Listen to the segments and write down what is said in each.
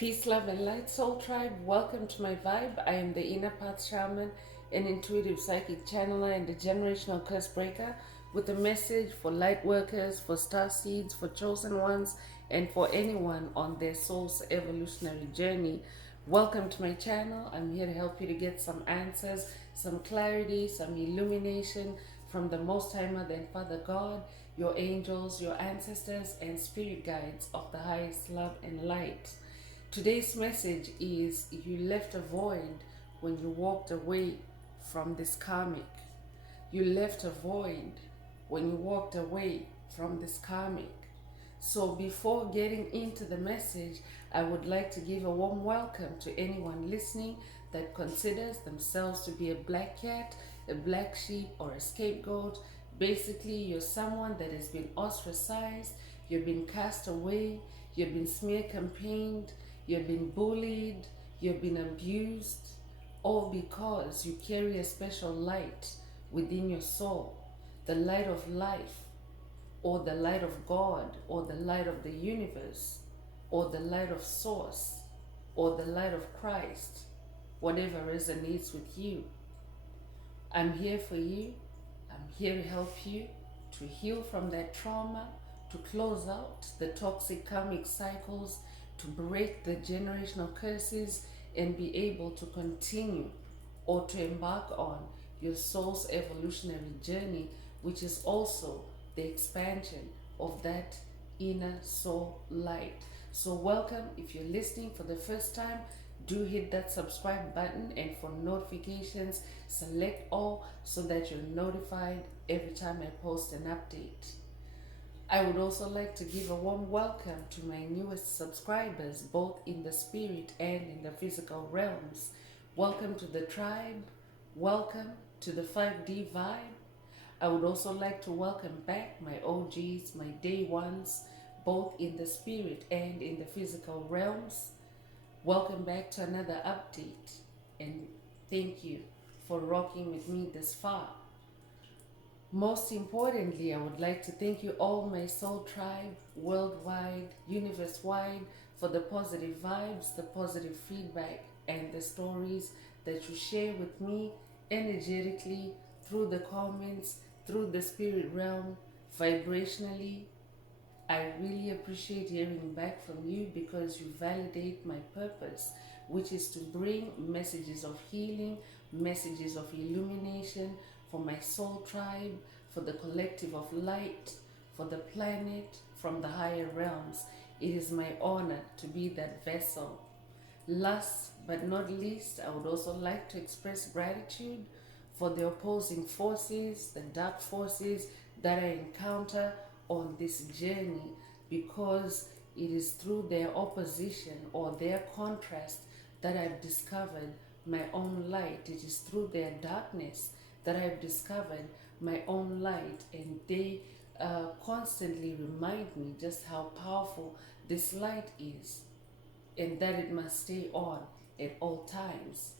Peace, love, and light, soul tribe. Welcome to my vibe. I am the Inner Path Shaman, an intuitive psychic channeler, and a generational curse breaker with a message for light workers, for star seeds, for chosen ones, and for anyone on their soul's evolutionary journey. Welcome to my channel. I'm here to help you to get some answers, some clarity, some illumination from the Most High Mother and Father God, your angels, your ancestors, and spirit guides of the highest love and light. Today's message is you left a void when you walked away from this karmic. You left a void when you walked away from this karmic. So before getting into the message, I would like to give a warm welcome to anyone listening that considers themselves to be a black cat, a black sheep, or a scapegoat. Basically, you're someone that has been ostracized, you've been cast away, you've been smear campaigned, you've been bullied, you've been abused, all because you carry a special light within your soul, the light of life, or the light of God, or the light of the universe, or the light of Source, or the light of Christ, whatever resonates with you. I'm here for you. I'm here to help you to heal from that trauma, to close out the toxic karmic cycles, to break the generational curses, and be able to continue or to embark on your soul's evolutionary journey, which is also the expansion of that inner soul light. So welcome. If you're listening for the first time, do hit that subscribe button, and for notifications, select all so that you're notified every time I post an update. I would also like to give a warm welcome to my newest subscribers, both in the spirit and in the physical realms. Welcome to the tribe. Welcome to the 5D vibe. I would also like to welcome back my OGs, my day ones, both in the spirit and in the physical realms. Welcome back to another update, and thank you for rocking with me this far. Most importantly, I would like to thank you all, my soul tribe, worldwide, universe-wide, for the positive vibes, the positive feedback, and the stories that you share with me energetically, through the comments, through the spirit realm, vibrationally. I really appreciate hearing back from you because you validate my purpose, which is to bring messages of healing, messages of illumination for my soul tribe, for the collective of light, for the planet, from the higher realms. It is my honor to be that vessel. Last but not least, I would also like to express gratitude for the opposing forces, the dark forces that I encounter on this journey, because it is through their opposition or their contrast that I've discovered my own light. It is through their darkness that I've discovered my own light, and they constantly remind me just how powerful this light is, and that it must stay on at all times.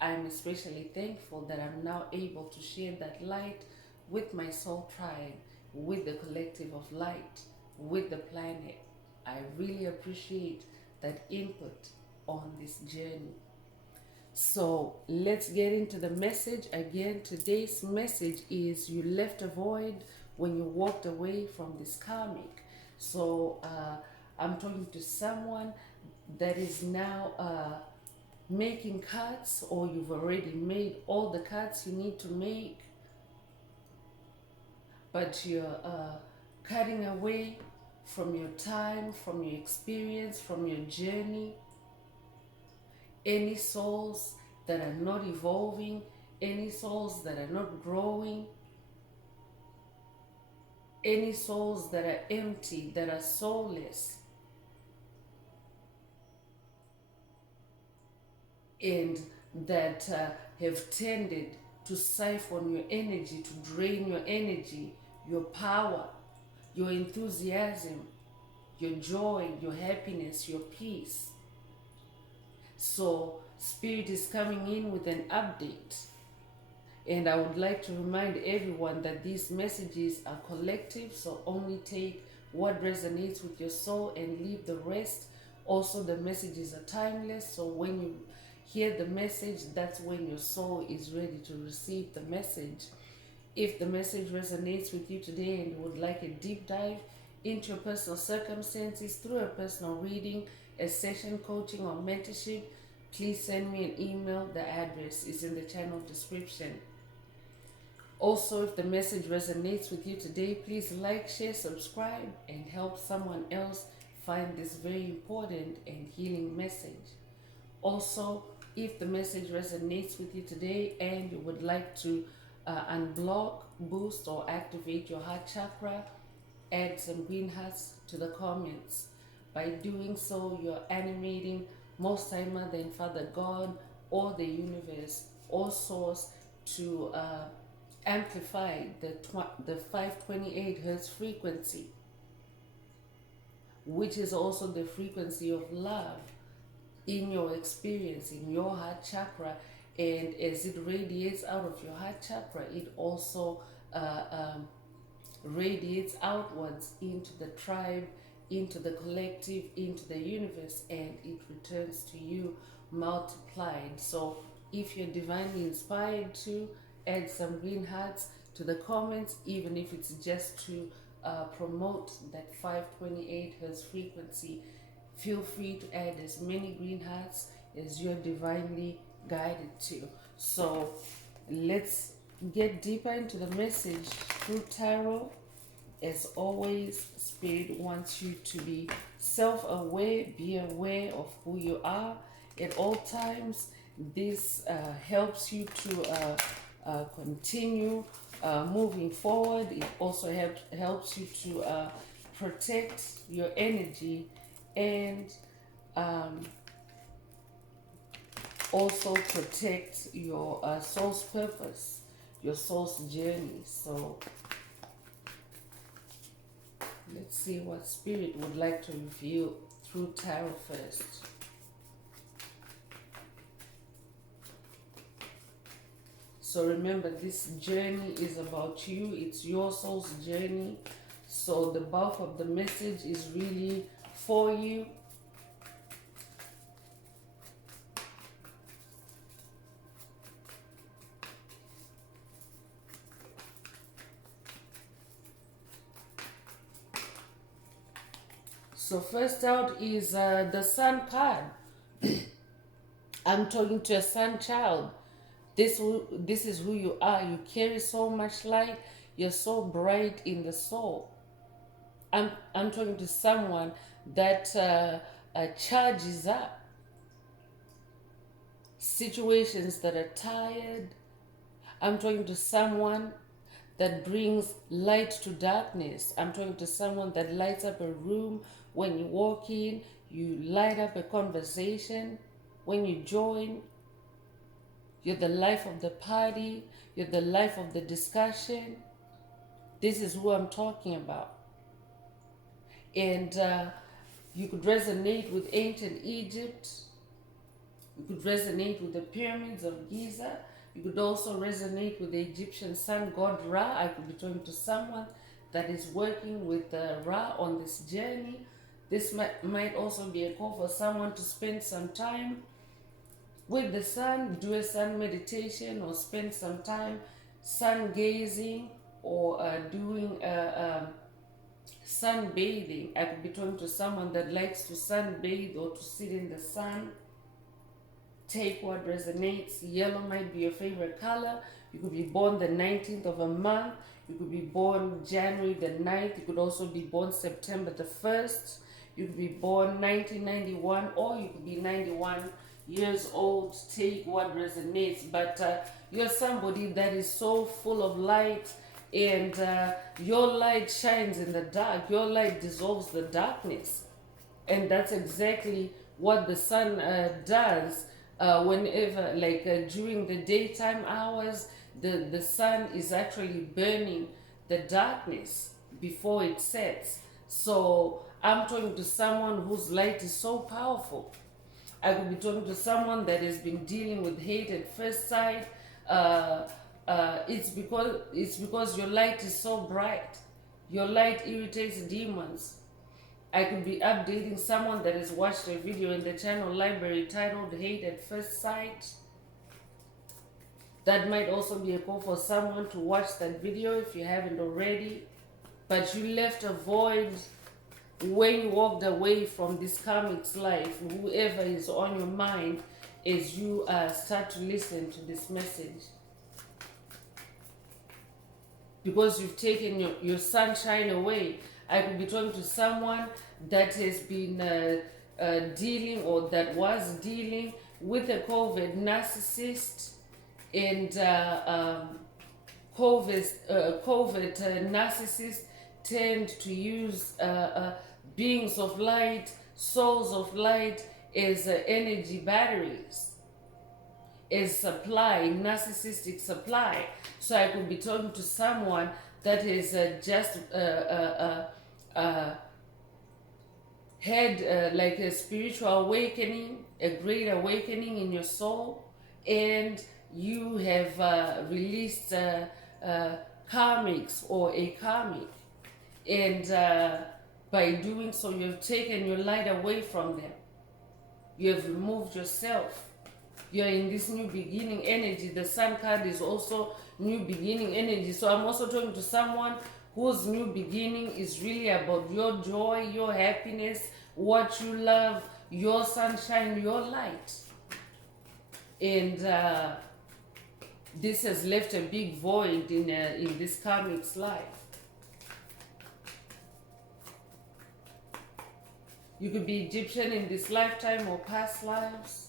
I'm especially thankful that I'm now able to share that light with my soul tribe, with the collective of light, with the planet. I really appreciate that input on this journey. So let's get into the message. Again, today's message is you left a void when you walked away from this karmic. So I'm talking to someone that is now making cuts, or you've already made all the cuts you need to make, but you're cutting away from your time, from your experience, from your journey. Any souls that are not evolving, any souls that are not growing, any souls that are empty, that are soulless, and that have tended to siphon your energy, to drain your energy, your power, your enthusiasm, your joy, your happiness, your peace. So Spirit is coming in with an update. And I would like to remind everyone that these messages are collective, so only take what resonates with your soul and leave the rest Also, the messages are timeless, so when you hear the message, that's when your soul is ready to receive the message. If the message resonates with you today and you would like a deep dive into your personal circumstances through a personal reading, a session coaching, or mentorship, please send me an email. The address is in the channel description. Also, if the message resonates with you today, please like, share, subscribe, and help someone else find this very important and healing message. Also, if the message resonates with you today and you would like to unblock, boost, or activate your heart chakra, add some green hearts to the comments. By doing so, you're animating Most High Mother and Father God, or the universe, or source, to amplify the 528 hertz frequency, which is also the frequency of love in your experience, in your heart chakra. And as it radiates out of your heart chakra, it also radiates outwards into the tribe, into the collective, into the universe, and it returns to you multiplied. So if you're divinely inspired to, add some green hearts to the comments, even if it's just to promote that 528 hertz frequency. Feel free to add as many green hearts as you're divinely guided to. So let's get deeper into the message through tarot. As always, Spirit wants you to be self-aware, be aware of who you are at all times. This helps you to continue moving forward. It also helps you to protect your energy and also protect your soul's purpose, your soul's journey. So let's see what Spirit would like to reveal through tarot first. So remember, this journey is about you. It's your soul's journey. So the bulk of the message is really for you. So first out is the Sun card. I'm talking to a Sun child. This is who you are. You carry so much light. You're so bright in the soul. I'm talking to someone that charges up situations that are tired. I'm talking to someone that brings light to darkness. I'm talking to someone that lights up a room when you walk in. You light up a conversation when you join. You're the life of the party. You're the life of the discussion. This is who I'm talking about. And you could resonate with ancient Egypt. You could resonate with the pyramids of Giza. You could also resonate with the Egyptian sun god Ra. I could be talking to someone that is working with Ra on this journey. This might also be a call for someone to spend some time with the sun, do a sun meditation, or spend some time sun gazing, or doing sunbathing. I could be talking to someone that likes to sunbathe or to sit in the sun. Take what resonates. Yellow might be your favorite color. You could be born the 19th of a month. You could be born January the 9th. You could also be born September the 1st. You could be born 1991, or you could be 91 years old. Take what resonates. But you're somebody that is so full of light, and your light shines in the dark. Your light dissolves the darkness. And that's exactly what the sun does. Whenever, like during the daytime hours, the sun is actually burning the darkness before it sets. So I'm talking to someone whose light is so powerful. I could be talking to someone that has been dealing with hate at first sight. It's because your light is so bright. Your light irritates demons. I could be updating someone that has watched a video in the channel library titled Hate at First Sight. That might also be a call for someone to watch that video if you haven't already. But you left a void when you walked away from this karmic's life, whoever is on your mind, as you start to listen to this message. Because you've taken your sunshine away. I could be talking to someone that has been dealing, or that was dealing with a COVID narcissist, and COVID narcissists tend to use beings of light, souls of light, as energy batteries, as supply, narcissistic supply. So I could be talking to someone that is just had like a spiritual awakening, a great awakening in your soul, and you have released karmics or a karmic, and by doing so you have taken your light away from them. You have removed yourself. You're in this new beginning energy. The sun card is also new beginning energy. So I'm also talking to someone whose new beginning is really about your joy, your happiness, what you love, your sunshine, your light. And this has left a big void in this karmic's life. You could be Egyptian in this lifetime or past lives.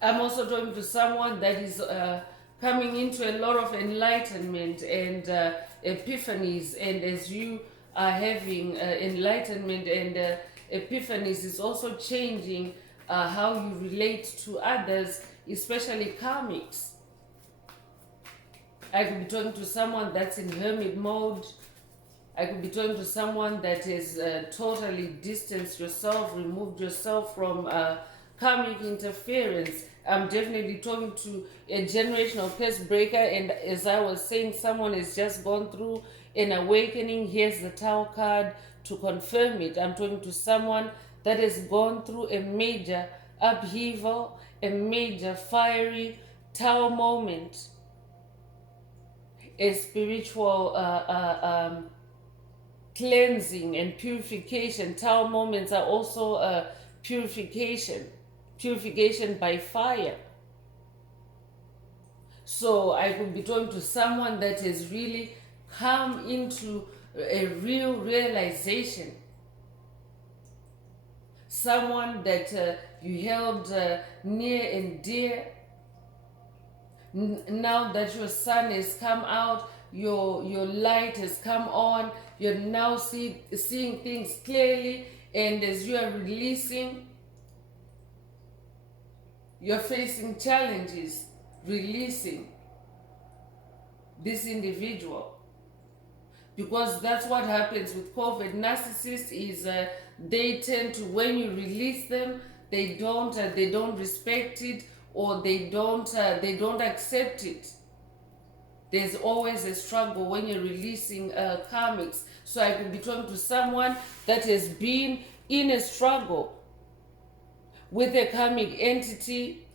I'm also talking to someone that is coming into a lot of enlightenment and epiphanies, and as you are having enlightenment and epiphanies, is also changing how you relate to others, especially karmics. I could be talking to someone that's in hermit mode. I could be talking to someone that has totally distanced yourself, removed yourself from karmic interference. I'm definitely talking to a generational curse breaker, and as I was saying, someone has just gone through an awakening. Here's the Tower card to confirm it. I'm talking to someone that has gone through a major upheaval, a major fiery Tower moment, a spiritual cleansing and purification. Tower moments are also purification by fire. So I could be talking to someone that has really come into a real realization. Someone that you held near and dear. Now that your sun has come out, your light has come on, you're now seeing things clearly, and as you are releasing, you're facing challenges, releasing this individual. Because that's what happens with COVID narcissists, is they tend to, when you release them, they don't respect it, or they don't accept it. There's always a struggle when you're releasing karmics. So I could be talking to someone that has been in a struggle with a karmic entity.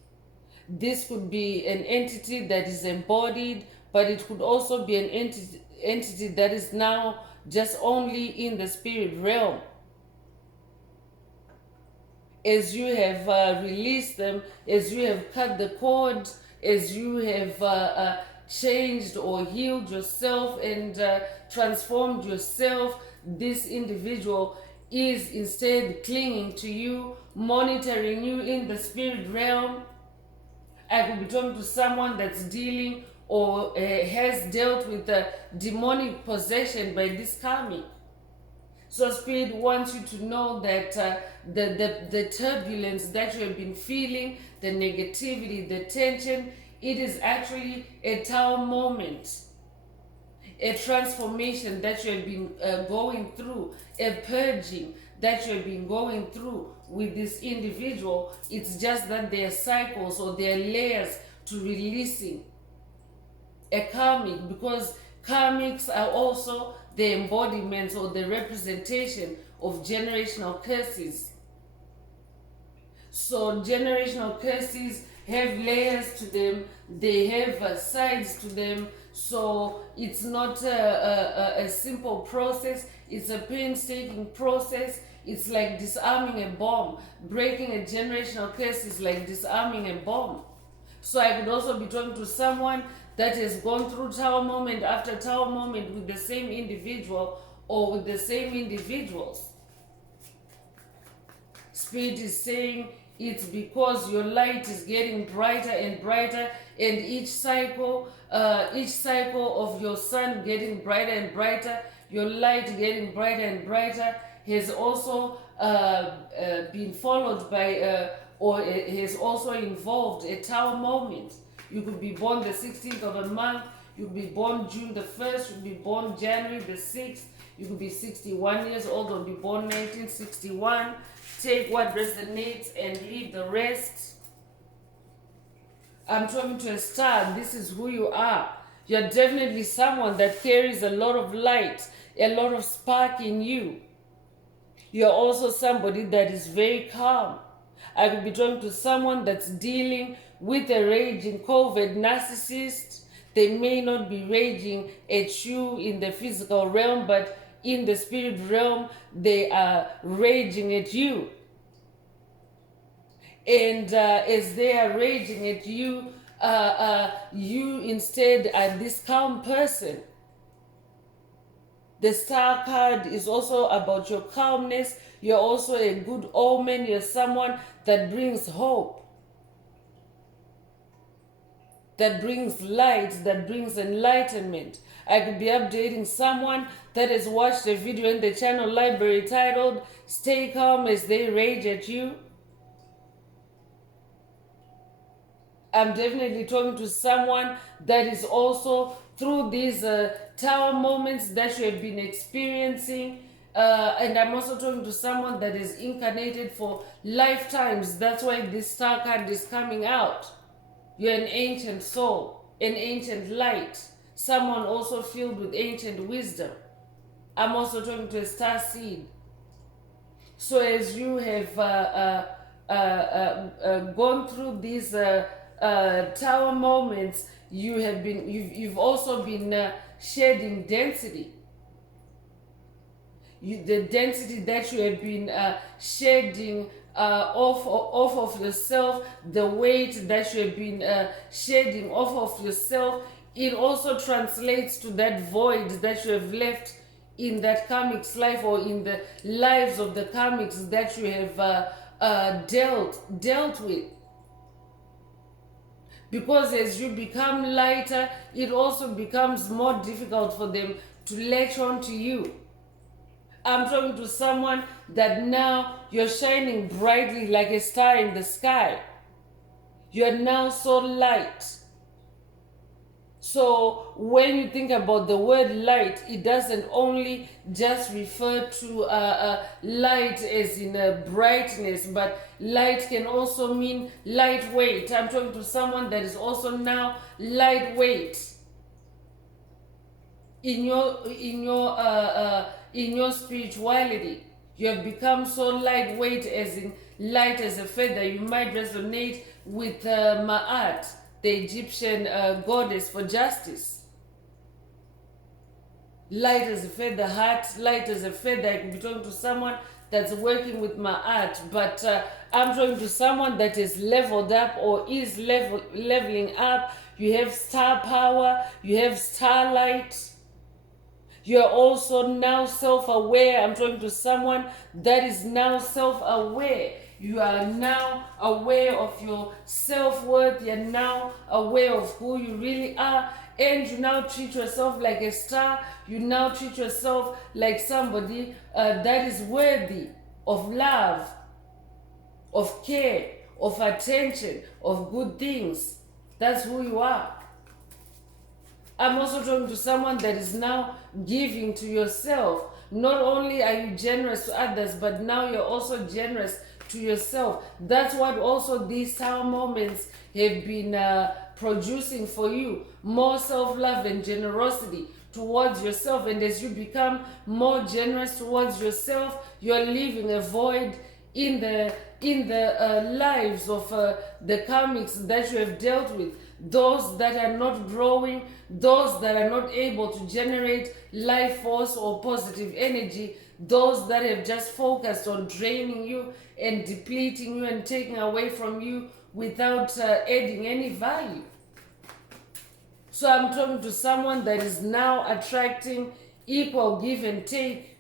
This could be an entity that is embodied, but it could also be an entity that is now just only in the spirit realm. As you have released them, as you have cut the cord, as you have changed or healed yourself and transformed yourself, this individual is instead clinging to you, monitoring you in the spirit realm. I could be talking to someone that's dealing or has dealt with demonic possession by this karmic. So Spirit wants you to know that the turbulence that you have been feeling, the negativity, the tension, it is actually a Tower moment, a transformation that you have been going through, a purging that you have been going through with this individual. It's just that there are cycles or there are layers to releasing a karmic, because Karmics are also the embodiments or the representation of generational curses. So generational curses have layers to them, they have sides to them. So it's not a simple process, it's a painstaking process. It's like disarming a bomb. Breaking a generational curse is like disarming a bomb. So I could also be talking to someone that has gone through tower moment after tower moment with the same individual or with the same individuals. Spirit is saying it's because your light is getting brighter and brighter, and each cycle of your sun getting brighter and brighter, your light getting brighter and brighter, has also been followed by or has also involved a tower moment. You could be born the 16th of a month, you could be born June the 1st, you could be born January the 6th, you could be 61 years old or be born 1961. Take what resonates and leave the rest. I'm talking to a star. This is who you are. You're definitely someone that carries a lot of light, a lot of spark in you. You're also somebody that is very calm. I could be talking to someone that's dealing with a raging COVID narcissist. They may not be raging at you in the physical realm, but in the spirit realm, they are raging at you. And as they are raging at you, you instead are this calm person. The star card is also about your calmness. You're also a good omen. You're someone that brings hope, that brings light, that brings enlightenment. I could be updating someone that has watched a video in the channel library titled Stay Calm as They Rage at You. I'm definitely talking to someone that is also through these tower moments that you have been experiencing. And I'm also talking to someone that is incarnated for lifetimes. That's why this star card is coming out. You're an ancient soul, an ancient light, someone also filled with ancient wisdom. I'm also talking to a star seed. So as you have gone through these tower moments, you've also been shedding density. The density that you have been shedding off of yourself, the weight that you have been shedding off of yourself, it also translates to that void that you have left in that karmic's life, or in the lives of the karmics that you have dealt with. Because as you become lighter, it also becomes more difficult for them to latch on to you. I'm talking to someone that now you're shining brightly like a star in the sky. You're now so light. So when you think about the word light, it doesn't only just refer to light as in a brightness, but light can also mean lightweight. I'm talking to someone that is also now lightweight in your spirituality. You have become so lightweight, as in light as a feather. You might resonate with Ma'at, the Egyptian goddess for justice. Light as a feather, heart light as a feather. I can be talking to someone that's working with Ma'at, but I'm talking to someone that is leveled up or is leveling up. You have star power, you have starlight. You're also now self-aware. I'm talking to someone that is now self-aware. You are now aware of your self-worth. You're now aware of who you really are. And you now treat yourself like a star. You now treat yourself like somebody that is worthy of love, of care, of attention, of good things. That's who you are. I'm also talking to someone that is now giving to yourself. Not only are you generous to others, but now you're also generous to yourself. That's what also these tower moments have been producing for you. More self-love and generosity. towards yourself, and as you become more generous towards yourself, you're leaving a void in the lives of the karmics that you have dealt with, those that are not growing, those that are not able to generate life force or positive energy, those that have just focused on draining you and depleting you and taking away from you without adding any value. So I'm talking to someone that is now attracting equal give and take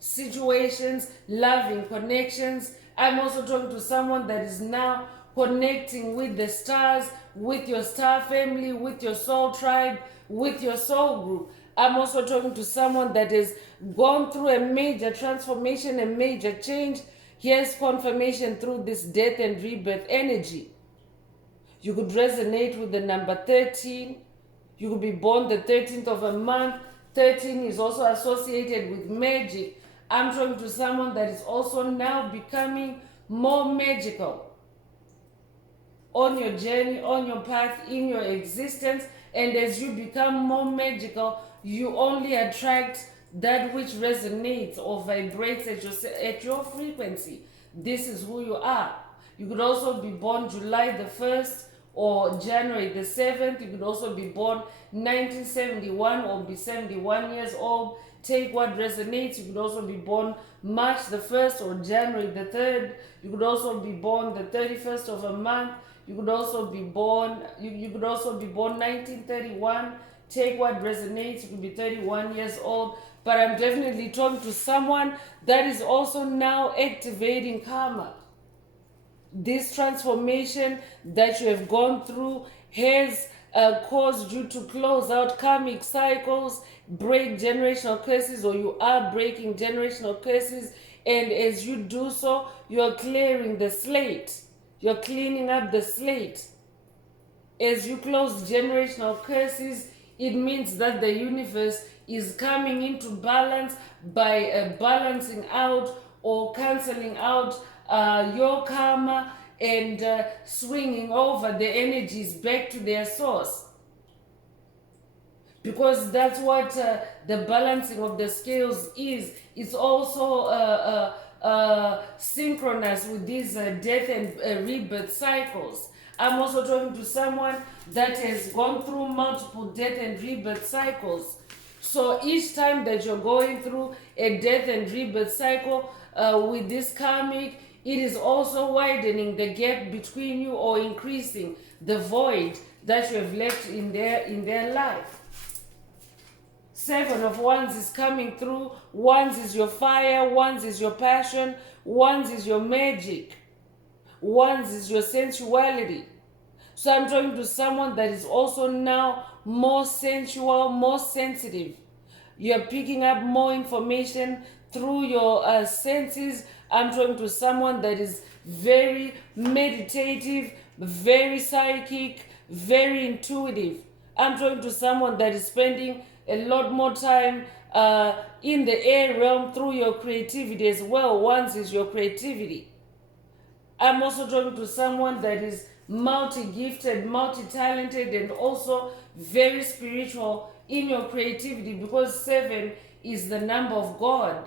situations, loving connections. I'm also talking to someone that is now connecting with the stars, with your star family, with your soul tribe, with your soul group. I'm also talking to someone that has gone through a major transformation, a major change. Here's confirmation through this death and rebirth energy. You could resonate with the number 13. You could be born the 13th of a month. 13 is also associated with magic. I'm talking to someone that is also now becoming more magical on your journey, on your path, in your existence. And as you become more magical, you only attract that which resonates or vibrates at your frequency. This is who you are. You could also be born July the 1st or January the 7th. You could also be born 1971 or be 71 years old. Take what resonates. You could also be born March the 1st or January the 3rd. You could also be born the 31st of a month. You could also be born, you could also be born 1931. Take what resonates. You could be 31 years old. But I'm definitely talking to someone that is also now activating karma. This transformation that you have gone through has caused you to close out karmic cycles, break generational curses, or you are breaking generational curses. And as you do so, you're clearing the slate. You're cleaning up the slate. As you close generational curses, it means that the universe is coming into balance by balancing out or canceling out your karma and swinging over the energies back to their source. Because that's what the balancing of the scales is. It's also synchronous with these death and rebirth cycles. I'm also talking to someone that has gone through multiple death and rebirth cycles. So each time that you're going through a death and rebirth cycle with this karmic, it is also widening the gap between you or increasing the void that you have left in their life. 7 of Wands is coming through. Wands is your fire. Wands is your passion. Wands is your magic. Wands is your sensuality. So I'm talking to someone that is also now more sensual, more sensitive. You're picking up more information through your senses. I'm talking to someone that is very meditative, very psychic, very intuitive. I'm talking to someone that is spending a lot more time in the air realm through your creativity as well. Wands is your creativity. I'm also talking to someone that is multi-gifted, multi-talented, and also very spiritual in your creativity, because 7 is the number of God.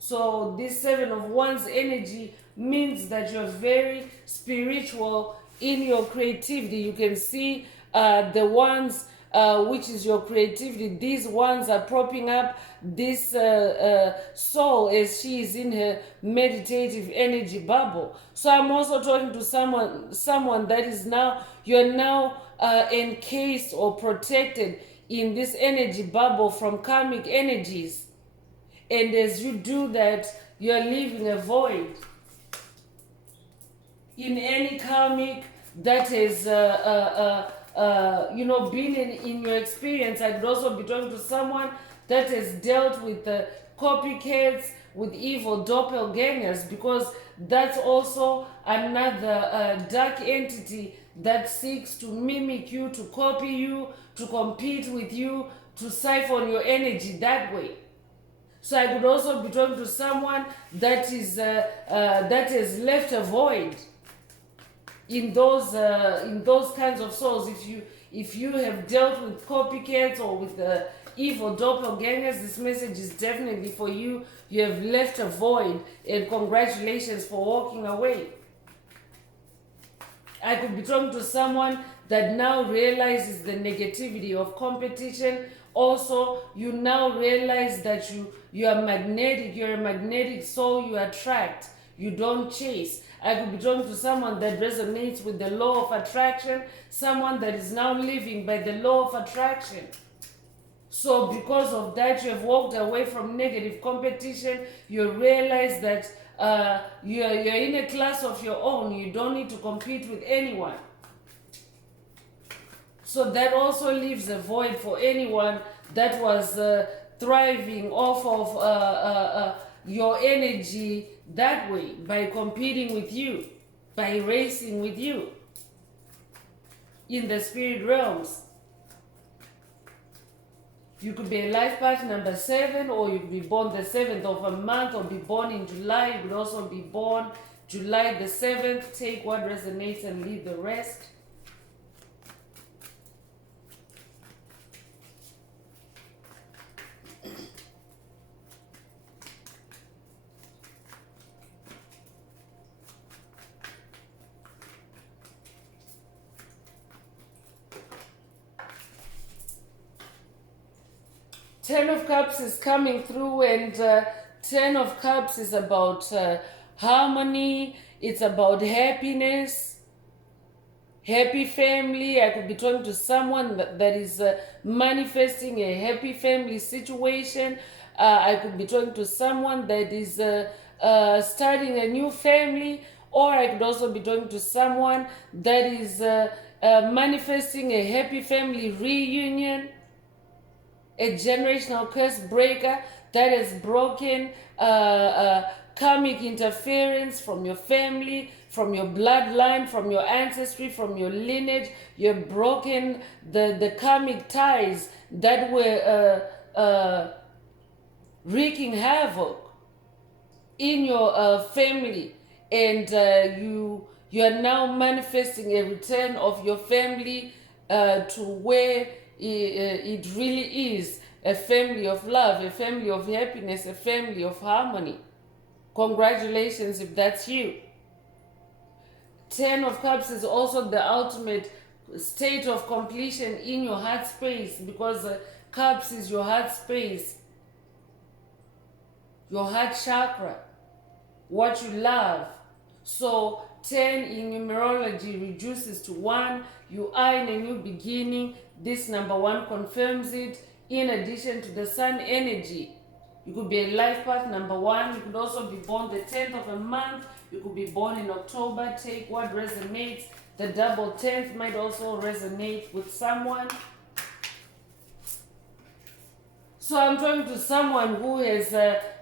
So this 7 of Wands energy means that you're very spiritual in your creativity. You can see the Wands, which is your creativity. These Wands are propping up this soul as she is in her meditative energy bubble. So I'm also talking to someone that is now, you're now encased or protected in this energy bubble from karmic energies. And as you do that, you're leaving a void in any karmic that has been in your experience. I could also be talking to someone that has dealt with copycats, with evil doppelgangers, because that's also another dark entity that seeks to mimic you, to copy you, to compete with you, to siphon your energy that way. So I could also be talking to someone that is that has left a void in those kinds of souls. If you have dealt with copycats or with evil doppelgangers, this message is definitely for you. You have left a void, and congratulations for walking away. I could be talking to someone that now realizes the negativity of competition. Also, you now realize that you are magnetic. You're a magnetic soul. You attract. You don't chase. I could be talking to someone that resonates with the law of attraction. Someone that is now living by the law of attraction. So because of that, you have walked away from negative competition. You realize that you're in a class of your own. You don't need to compete with anyone. So that also leaves a void for anyone that was thriving off of your energy that way, by competing with you, by racing with you in the spirit realms. You could be a life path number 7, or you could be born the 7th of a month, or be born in July. You could also be born July the 7th. Take what resonates and leave the rest. Ten of Cups is coming through, and Ten of Cups is about harmony. It's about happiness, happy family. I could be talking to someone that is manifesting a happy family situation. I could be talking to someone that is starting a new family, or I could also be talking to someone that is manifesting a happy family reunion. A generational curse breaker that has broken karmic interference from your family, from your bloodline, from your ancestry, from your lineage. You've broken the karmic ties that were wreaking havoc in your family, and you are now manifesting a return of your family to where it really is a family of love, a family of happiness, a family of harmony. Congratulations if that's you. Ten of Cups is also the ultimate state of completion in your heart space, because Cups is your heart space, your heart chakra, what you love. So 10 in numerology reduces to 1. You are in a new beginning. This number 1 confirms it. In addition to the sun energy, you could be a life path number 1. You could also be born the 10th of a month. You could be born in October. Take what resonates. The double 10th might also resonate with someone. So I'm talking to someone who has,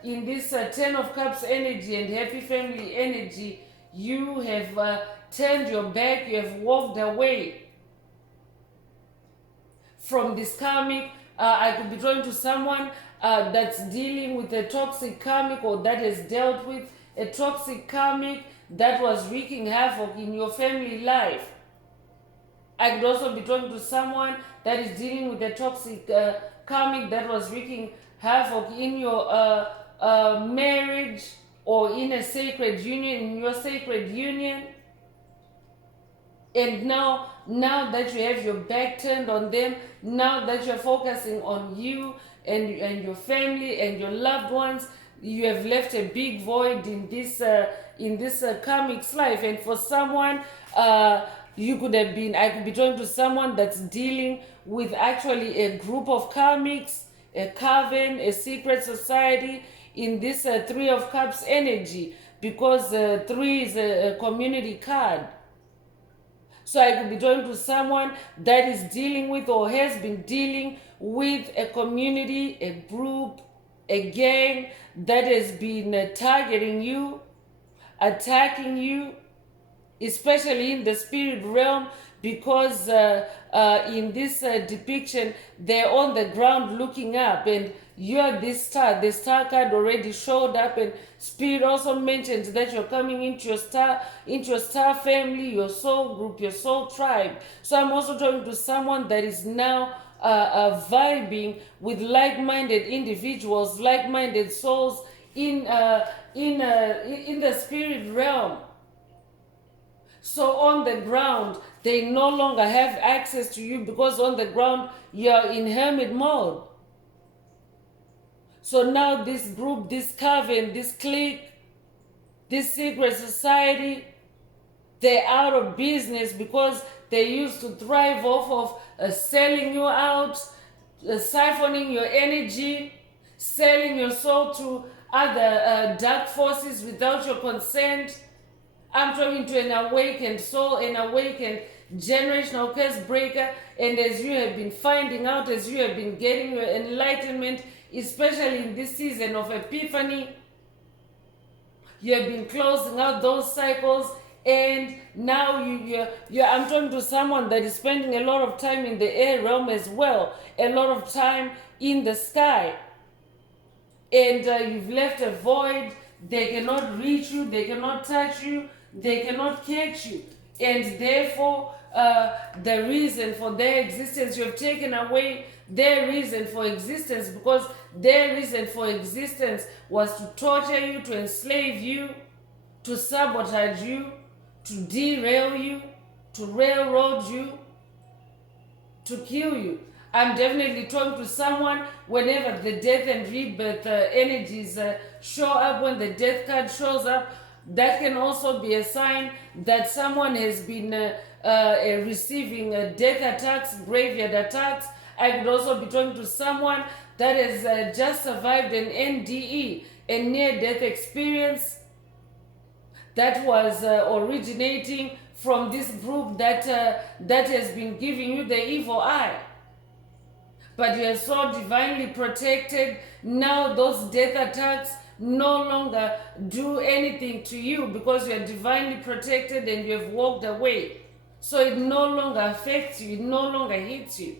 in this 10 of Cups energy and happy family energy, you have turned your back, you have walked away from this karmic. I could be talking to someone that's dealing with a toxic karmic, or that has dealt with a toxic karmic that was wreaking havoc in your family life. I could also be talking to someone that is dealing with a toxic karmic that was wreaking havoc in your marriage, or in a sacred union, in your sacred union. And now that you have your back turned on them, now that you're focusing on you and your family and your loved ones, you have left a big void in this karmic's life. And for someone, you could have been, I could be talking to someone that's dealing with actually a group of karmics, a coven, a secret society, in this 3 of Cups energy, because 3 is a community card. So I could be talking to someone that is dealing with, or has been dealing with, a community, a group, a gang that has been targeting you, attacking you, especially in the spirit realm, because in this depiction, they're on the ground looking up, and you're this star. The star card already showed up, and Spirit also mentions that you're coming into your star family, your soul group, your soul tribe. So I'm also talking to someone that is now vibing with like-minded individuals, like-minded souls in the spirit realm. So on the ground, they no longer have access to you because on the ground, you're in hermit mode. So now this group, this coven, this clique, this secret society, they're out of business because they used to thrive off of selling you out, siphoning your energy, selling your soul to other dark forces without your consent. I'm talking to an awakened soul, an awakened generational curse breaker. And as you have been finding out, as you have been getting your enlightenment, especially in this season of epiphany, you have been closing out those cycles. And now I'm talking to someone that is spending a lot of time in the air realm as well, a lot of time in the sky. And you've left a void. They cannot reach you, they cannot touch you, they cannot catch you. And therefore, the reason for their existence, you have taken away their reason for existence, because their reason for existence was to torture you, to enslave you, to sabotage you, to derail you, to railroad you, to kill you. I'm definitely talking to someone whenever the death and rebirth energies show up, when the death card shows up, that can also be a sign that someone has been receiving death attacks, graveyard attacks. I could also be talking to someone that has just survived an NDE, a near-death experience, that was originating from this group that has been giving you the evil eye. But you are so divinely protected. Now those death attacks no longer do anything to you because you are divinely protected and you have walked away. So it no longer affects you, it no longer hits you.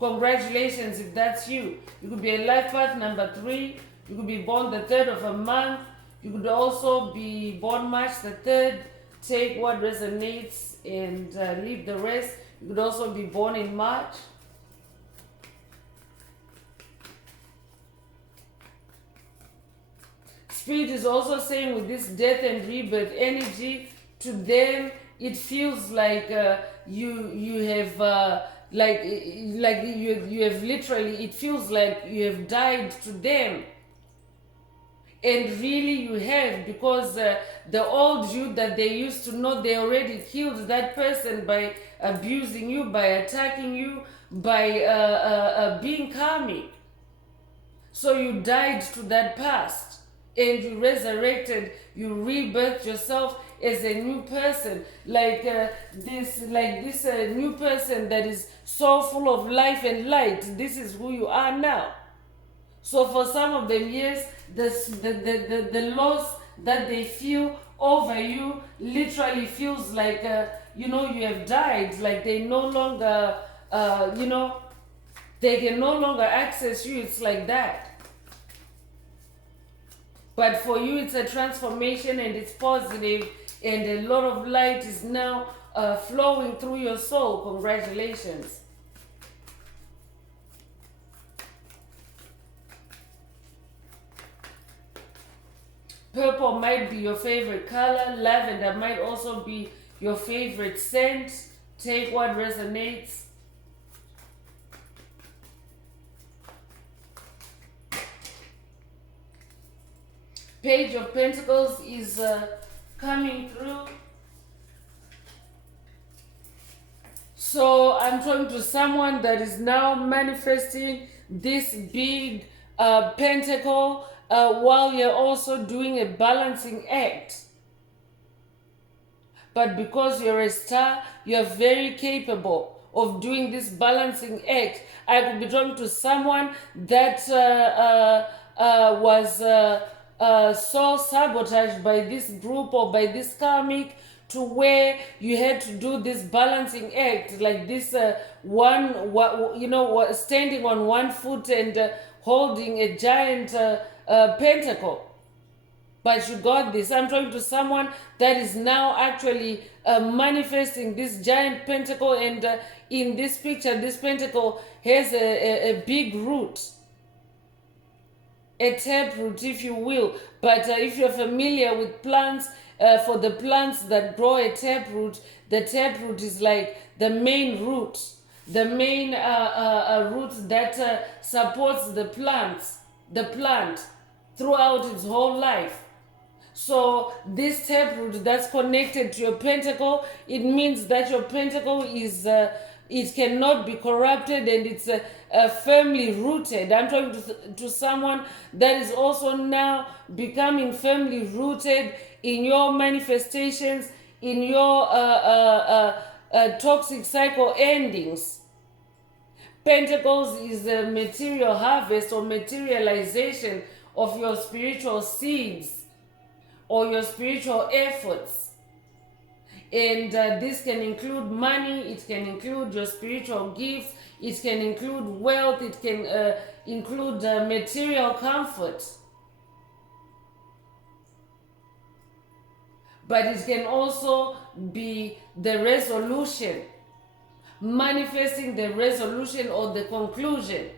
Congratulations if that's you. You could be a life path number 3. You could be born the 3rd of a month. You could also be born March the 3rd. Take what resonates and leave the rest. You could also be born in March. Spirit is also saying with this death and rebirth energy, to them it feels like you have you have literally, it feels like you have died to them. And really you have, because the old you that they used to know, they already killed that person by abusing you, by attacking you, by being karmic. So you died to that past and you resurrected, you rebirthed yourself as a new person, like this new person that is so full of life and light. This is who you are now. So for some of them, yes, the loss that they feel over you literally feels like you have died. Like they no longer they can no longer access you. It's like that. But for you, it's a transformation and it's positive, and a lot of light is now flowing through your soul. Congratulations. Purple might be your favorite color. Lavender might also be your favorite scent. Take what resonates. Page of Pentacles is coming through. So I'm talking to someone that is now manifesting this big pentacle while you're also doing a balancing act. But because you're a star, you're very capable of doing this balancing act. I could be talking to someone that was so sabotaged by this group or by this karmic, to where you had to do this balancing act, like this standing on one foot and holding a giant pentacle. But you got this. I'm talking to someone that is now actually manifesting this giant pentacle, and in this picture, this pentacle has a big root, a taproot, if you will. But if you're familiar with plants, for the plants that grow a taproot, the taproot is like the main root, the main root that supports the plant throughout its whole life. So this taproot that's connected to your pentacle, it means that your pentacle is it cannot be corrupted, and it's firmly rooted. I'm talking to someone that is also now becoming firmly rooted in your manifestations, in your toxic cycle endings. Pentacles is a material harvest or materialization of your spiritual seeds or your spiritual efforts. And this can include money, it can include your spiritual gifts, it can include wealth, it can include material comfort. But it can also be the resolution, manifesting the resolution or the conclusion,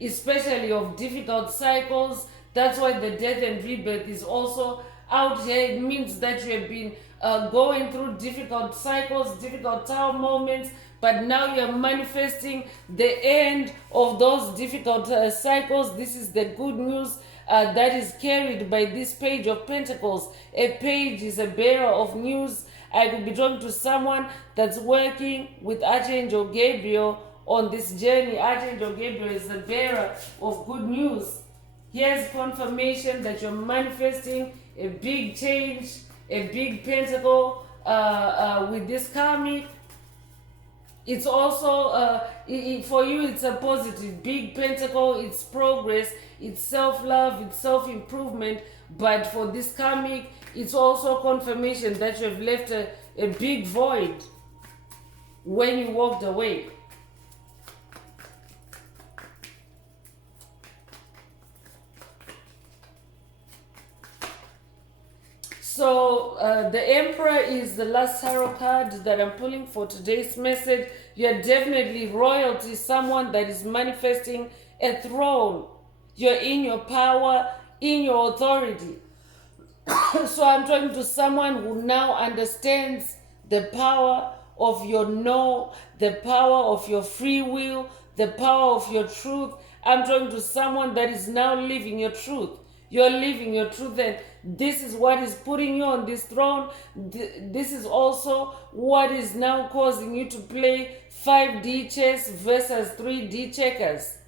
especially of difficult cycles. That's why the death and rebirth is also out here. It means that you have been going through difficult cycles, difficult tower moments, but now you're manifesting the end of those difficult cycles. This is the good news that is carried by this page of Pentacles. A page is a bearer of news. I could be talking to someone that's working with Archangel Gabriel on this journey. Archangel Gabriel is the bearer of good news. Here's confirmation that you're manifesting a big change, a big pentacle with this karmic. It's also, for you, it's a positive. Big pentacle, it's progress, it's self-love, it's self-improvement. But for this karmic, it's also confirmation that you have left a big void when you walked away. So the Emperor is the last tarot card that I'm pulling for today's message. You're definitely royalty, someone that is manifesting a throne. You're in your power, in your authority. So I'm talking to someone who now understands the power of your no, the power of your free will, the power of your truth. I'm talking to someone that is now living your truth. You're living your truth, and this is what is putting you on this throne. This is also what is now causing you to play 5D chess versus 3D checkers.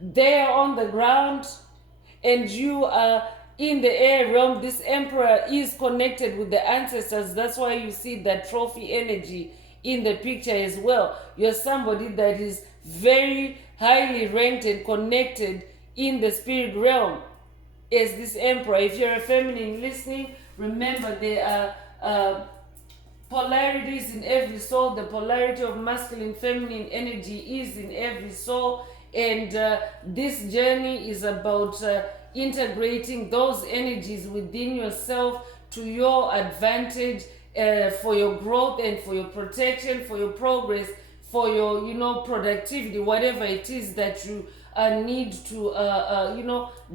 They are on the ground and you are in the air realm. This Emperor is connected with the ancestors. That's why you see that trophy energy in the picture as well. You're somebody that is very highly ranked and connected in the spirit realm as this Emperor. If you're a feminine listening, remember there are polarities in every soul. The polarity of masculine, feminine energy is in every soul. And this journey is about integrating those energies within yourself to your advantage, for your growth and for your protection, for your progress, for your productivity, whatever it is that you need to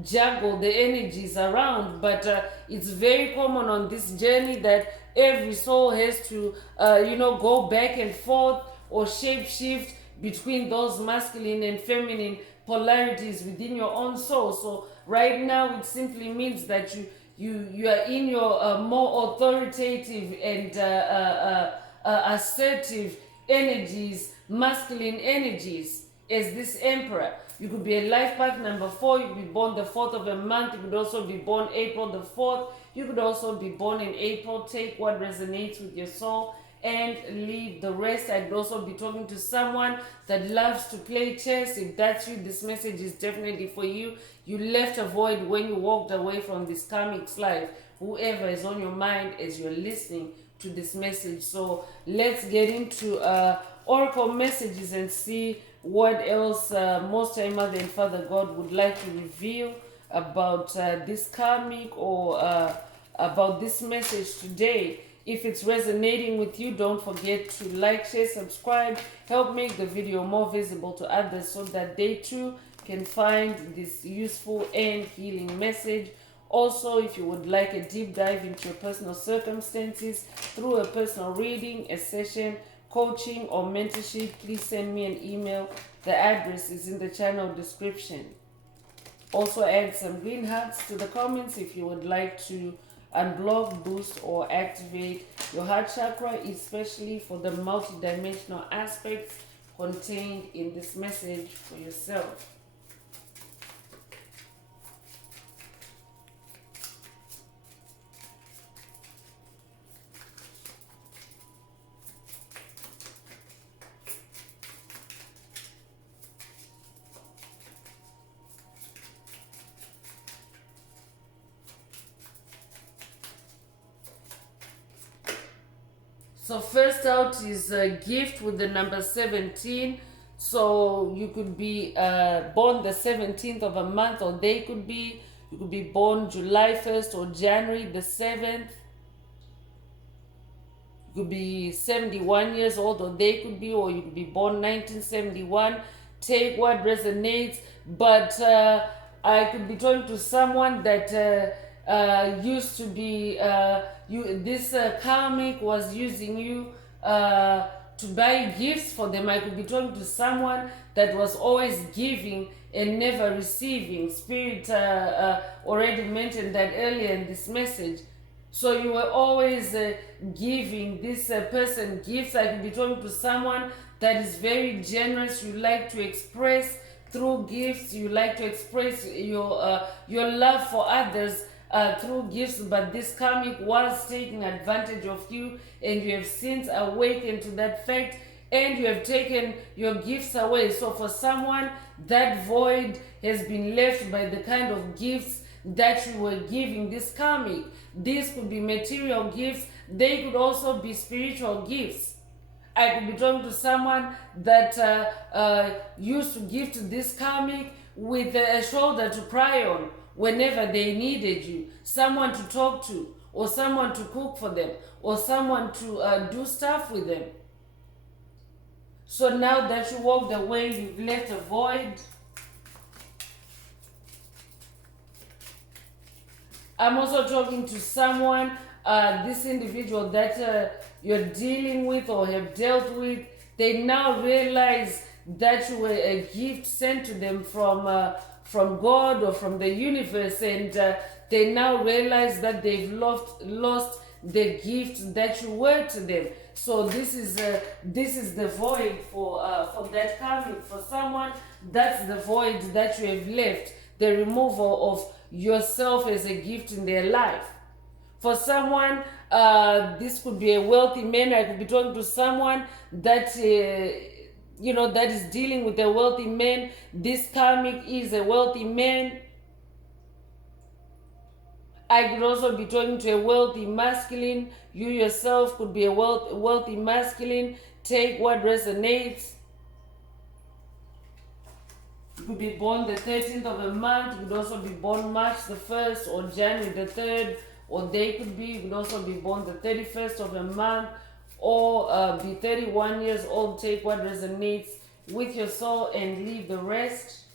juggle the energies around. But it's very common on this journey that every soul has to go back and forth or shape shift between those masculine and feminine polarities within your own soul. So right now it simply means that you are in your more authoritative and assertive energies, masculine energies, as this Emperor. You could be a life path number 4. You could be born the 4th of a month. You could also be born April the 4th. You could also be born in April. Take what resonates with your soul and leave the rest. I could also be talking to someone that loves to play chess. If that's you, this message is definitely for you. You left a void when you walked away from this karmic's life. Whoever is on your mind as you're listening to this message. So let's get into oracle messages and see what else Most High Mother and Father God would like to reveal about this karmic or about this message today. If it's resonating with you, don't forget to like, share, subscribe. Help make the video more visible to others so that they too can find this useful and healing message. Also, if you would like a deep dive into your personal circumstances through a personal reading, a session, coaching, or mentorship, please send me an email. The address is in the channel description. Also, add some green hearts to the comments if you would like to unblock, boost, or activate your heart chakra, especially for the multidimensional aspects contained in this message for yourself. So first out is a gift with the number 17. So you could be born the 17th of a month, or you could be born July 1st or January the 7th. You could be 71 years old, or you could be born 1971. Take what resonates. But I could be talking to someone that used to be this karmic was using you to buy gifts for them. I could be talking to someone that was always giving and never receiving. Spirit already mentioned that earlier in this message. So you were always giving this person gifts. I could be talking to someone that is very generous. You like to express through gifts. You like to express your love for others through gifts, but this karmic was taking advantage of you, and you have since awakened to that fact, and you have taken your gifts away. So for someone, that void has been left by the kind of gifts that you were giving this karmic. These could be material gifts, they could also be spiritual gifts. I could be talking to someone that used to give to this karmic with a shoulder to cry on whenever they needed you, someone to talk to, or someone to cook for them, or someone to do stuff with them. So now that you walked away, you've left a void. I'm also talking to someone, this individual that you're dealing with or have dealt with, they now realize that you were a gift sent to them from God or from the universe, and they now realize that they've lost the gift that you were to them. So this is the void for that karmic. For someone, that's the void that you have left, the removal of yourself as a gift in their life. For someone, this could be a wealthy man. I could be talking to someone that that is dealing with a wealthy man. This karmic is a wealthy man. I could also be talking to a wealthy masculine. You yourself could be a wealthy masculine. Take what resonates. You could be born the 13th of a month. You could also be born March the 1st or January the 3rd. Or you could also be born the 31st of a month, or be 31 years old. Take what resonates with your soul and leave the rest.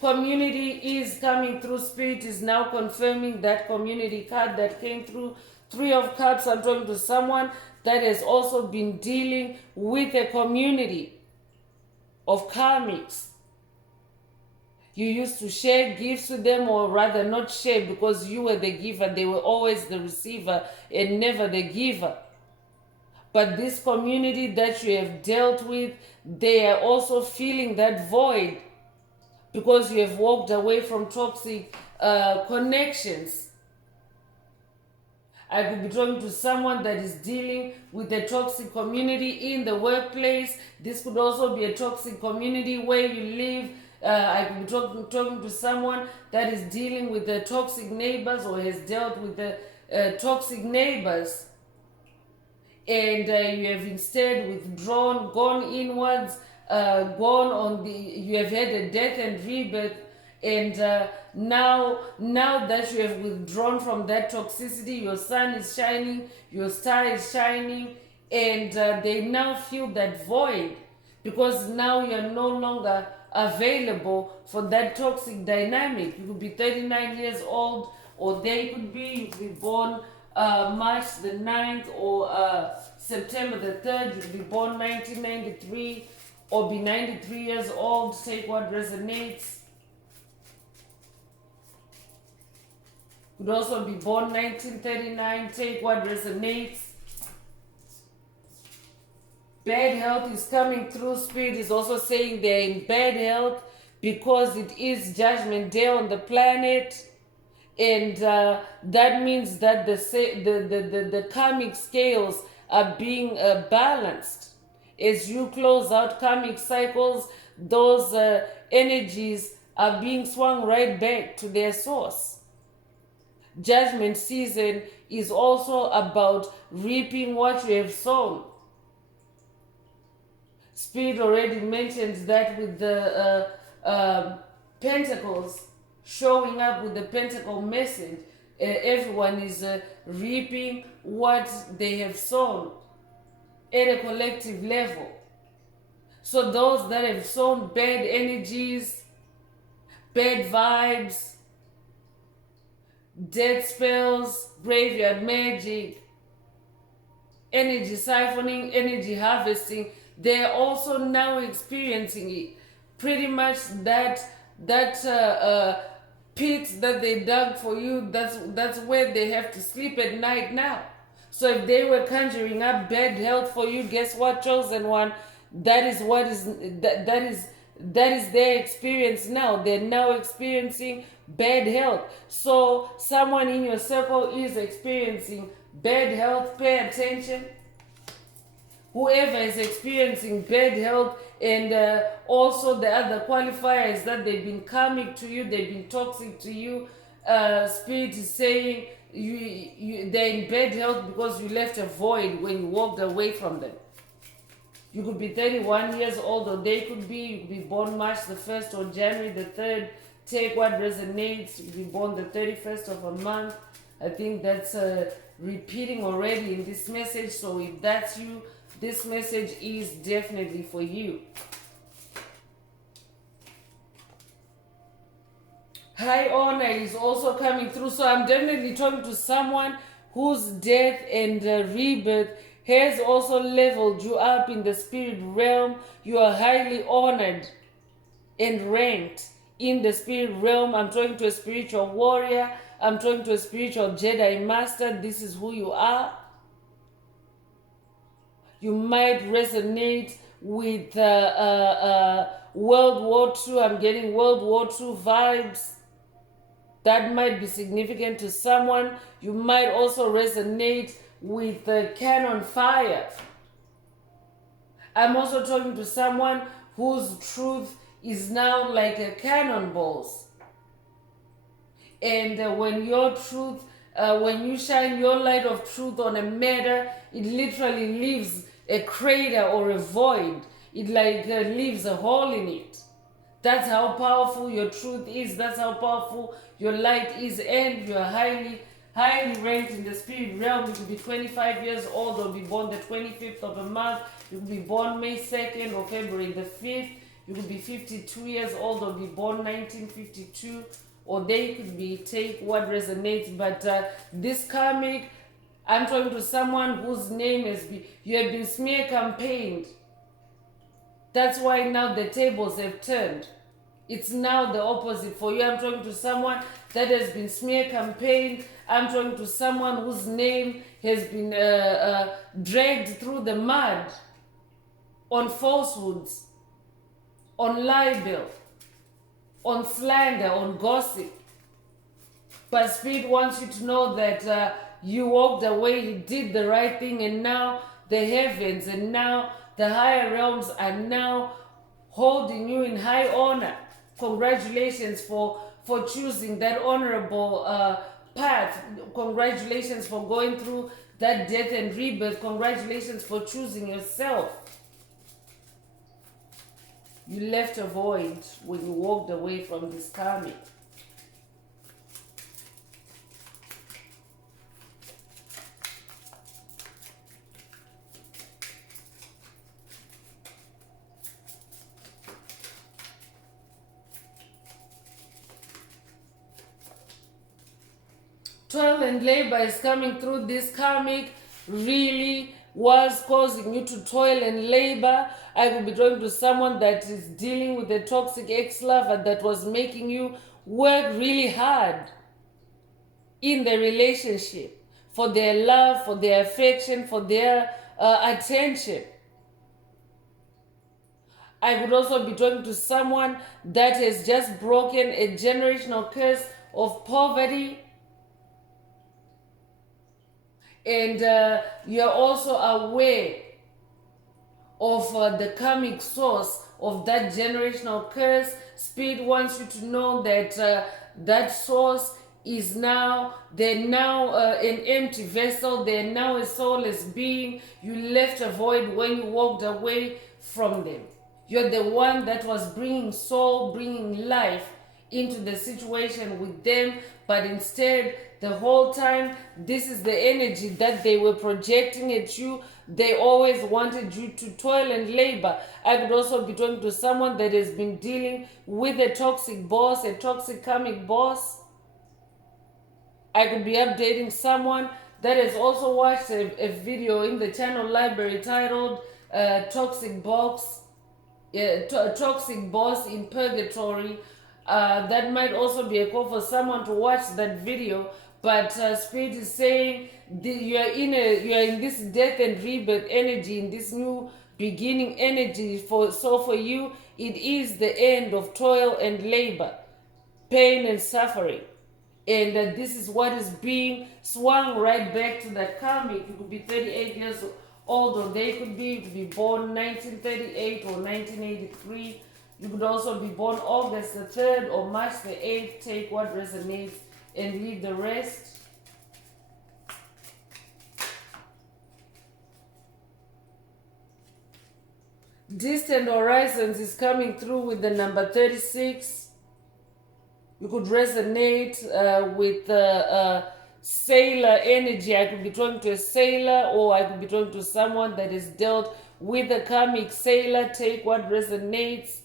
Community is coming through. Spirit is now confirming that community card that came through. 3 of Cups. I'm talking to someone that has also been dealing with a community of karmics. You used to share gifts with them, or rather not share, because you were the giver. They were always the receiver and never the giver. But this community that you have dealt with, they are also feeling that void because you have walked away from toxic connections. I could be talking to someone that is dealing with a toxic community in the workplace. This could also be a toxic community where you live. I could be talking to someone that is dealing with the toxic neighbors, or has dealt with the toxic neighbors, and you have instead withdrawn, gone inwards, gone on the, you have had a death and rebirth, and now that you have withdrawn from that toxicity, your sun is shining, your star is shining, and they now feel that void because now you're no longer available for that toxic dynamic. You could be 39 years old, or they could be, you could be born March the 9th or September the 3rd. You could be born 1993 or be 93 years old. Take what resonates. Could also be born 1939. Take what resonates. Bad health is coming through. Spirit is also saying they're in bad health because it is Judgment Day on the planet. And that means that the karmic scales are being balanced. As you close out karmic cycles, those energies are being swung right back to their source. Judgment season is also about reaping what you have sown. Spirit already mentions that with the pentacles showing up with the pentacle message. Everyone is reaping what they have sown at a collective level. So those that have sown bad energies, bad vibes, death spells, graveyard magic, energy siphoning, energy harvesting, they're also now experiencing it. Pretty much that pit that they dug for you, that's where they have to sleep at night now. So if they were conjuring up bad health for you, guess what, chosen one? That is what is that is their experience now. They're now experiencing bad health. So someone in your circle is experiencing bad health. Pay attention. Whoever is experiencing bad health, and also the other qualifiers that they've been karmic to you, they've been toxic to you. Spirit is saying they're in bad health because you left a void when you walked away from them. You could be 31 years old, or they could be, you could be born March the 1st or January the 3rd. Take what resonates. You could be born the 31st of a month. I think that's repeating already in this message. So if that's you, this message is definitely for you. High honor is also coming through. So I'm definitely talking to someone whose death and rebirth has also leveled you up in the spirit realm. You are highly honored and ranked in the spirit realm. I'm talking to a spiritual warrior. I'm talking to a spiritual Jedi master. This is who you are. You might resonate with World War II. I'm getting World War II vibes. That might be significant to someone. You might also resonate with cannon fire. I'm also talking to someone whose truth is now like a cannonballs. And when your truth, when you shine your light of truth on a matter, it literally leaves a crater or a void. It like leaves a hole in it. That's how powerful your truth is. That's how powerful your light is. And you're highly ranked in the spirit realm. You could be 25 years old or be born the 25th of a month. You could be born May 2nd or February the 5th. You could be 52 years old or be born 1952. Or they could be, take what resonates. But this karmic, I'm talking to someone whose name has been, you have been smear campaigned. That's why now the tables have turned. It's now the opposite for you. I'm talking to someone that has been smear campaigned. I'm talking to someone whose name has been dragged through the mud on falsehoods, on libel, on slander, on gossip. But Spirit wants you to know that you walked away, you did the right thing, and now the heavens and now the higher realms are now holding you in high honor. Congratulations for choosing that honorable path. Congratulations for going through that death and rebirth. Congratulations for choosing yourself. You left a void when you walked away from this karmic. Toil and labor is coming through. This karmic really was causing you to toil and labor. I could be talking to someone that is dealing with a toxic ex-lover that was making you work really hard in the relationship for their love, for their affection, for their attention. I could also be talking to someone that has just broken a generational curse of poverty. And you're also aware of the karmic source of that generational curse. Spirit wants you to know that that source is now, they're now an empty vessel. They're now a soulless being. You left a void when you walked away from them. You're the one that was bringing soul, bringing life into the situation with them, but instead the whole time this is the energy that they were projecting at you. They always wanted you to toil and labor. I could also be talking to someone that has been dealing with a toxic boss, a toxic karmic boss. I could be updating someone that has also watched a video in the channel library titled Toxic Box, Toxic Boss in Purgatory. That might also be a call for someone to watch that video. But Spirit is saying you are in this death and rebirth energy, in this new beginning energy. So for you, it is the end of toil and labor, pain and suffering. And this is what is being swung right back to that karmic. You could be 38 years old, or they could be born 1938 or 1983. You could also be born August the 3rd or March the 8th. Take what resonates and leave the rest. Distant horizons is coming through with the number 36. You could resonate with sailor energy. I could be talking to a sailor, or I could be talking to someone that is dealt with a karmic sailor. Take what resonates.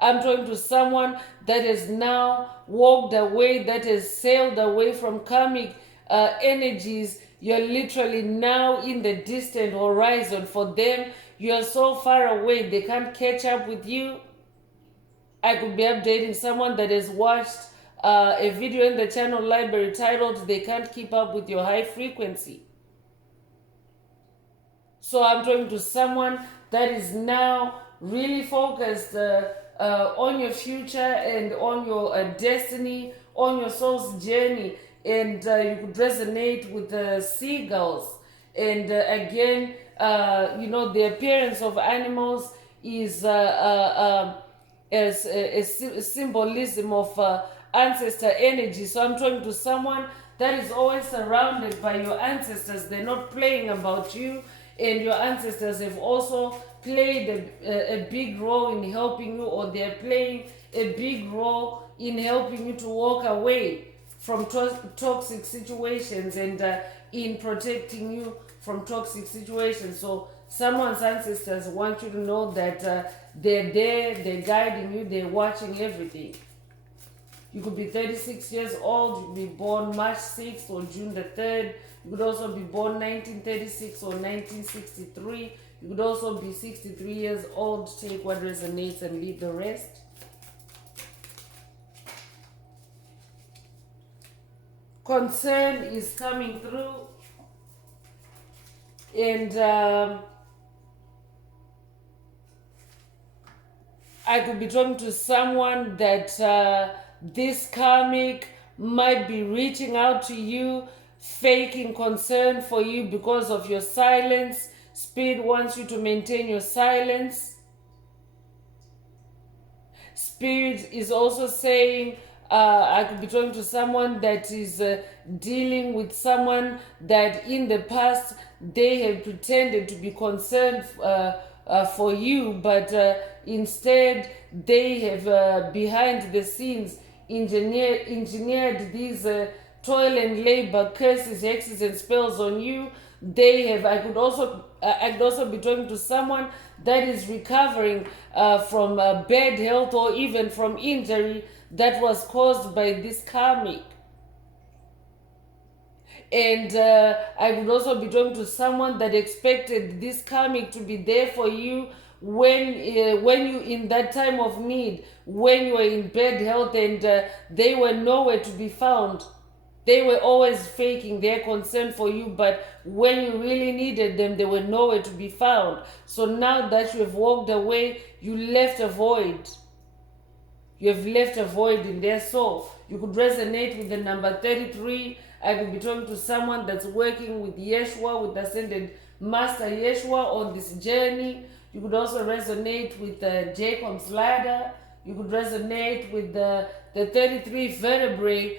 I'm talking to someone that has now walked away, that has sailed away from karmic energies. You're literally now in the distant horizon. For them, you're so far away, they can't catch up with you. I could be updating someone that has watched a video in the channel library titled They Can't Keep Up With Your High Frequency. So I'm talking to someone that is now really focused on your future and on your destiny, on your soul's journey. And you could resonate with the seagulls. And again, the appearance of animals is a symbolism of ancestor energy. So I'm talking to someone that is always surrounded by your ancestors. They're not playing about you. And your ancestors have also played a big role in helping you, or they're playing a big role in helping you to walk away from toxic situations and in protecting you from toxic situations. So someone's ancestors want you to know that they're there, they're guiding you, they're watching everything. You could be 36 years old, you could be born March 6th or June the 3rd. You could also be born 1936 or 1963. You could also be 63 years old. Take what resonates and leave the rest. Concern is coming through. And I could be talking to someone that this karmic might be reaching out to you, faking concern for you because of your silence. Spirit wants you to maintain your silence. Spirit is also saying, I could be talking to someone that is dealing with someone that in the past they have pretended to be concerned for you, but instead they have behind the scenes engineered these toil and labor, curses, hexes, and spells on you. They have. I could also be talking to someone that is recovering from bad health or even from injury that was caused by this karmic. And I would also be talking to someone that expected this karmic to be there for you when you in that time of need, when you were in bad health, and they were nowhere to be found. They were always faking their concern for you, but when you really needed them, they were nowhere to be found. So now that you have walked away, you left a void. You have left a void in their soul. You could resonate with the number 33. I could be talking to someone that's working with Yeshua, with Ascended Master Yeshua on this journey. You could also resonate with Jacob's Ladder. You could resonate with the 33 vertebrae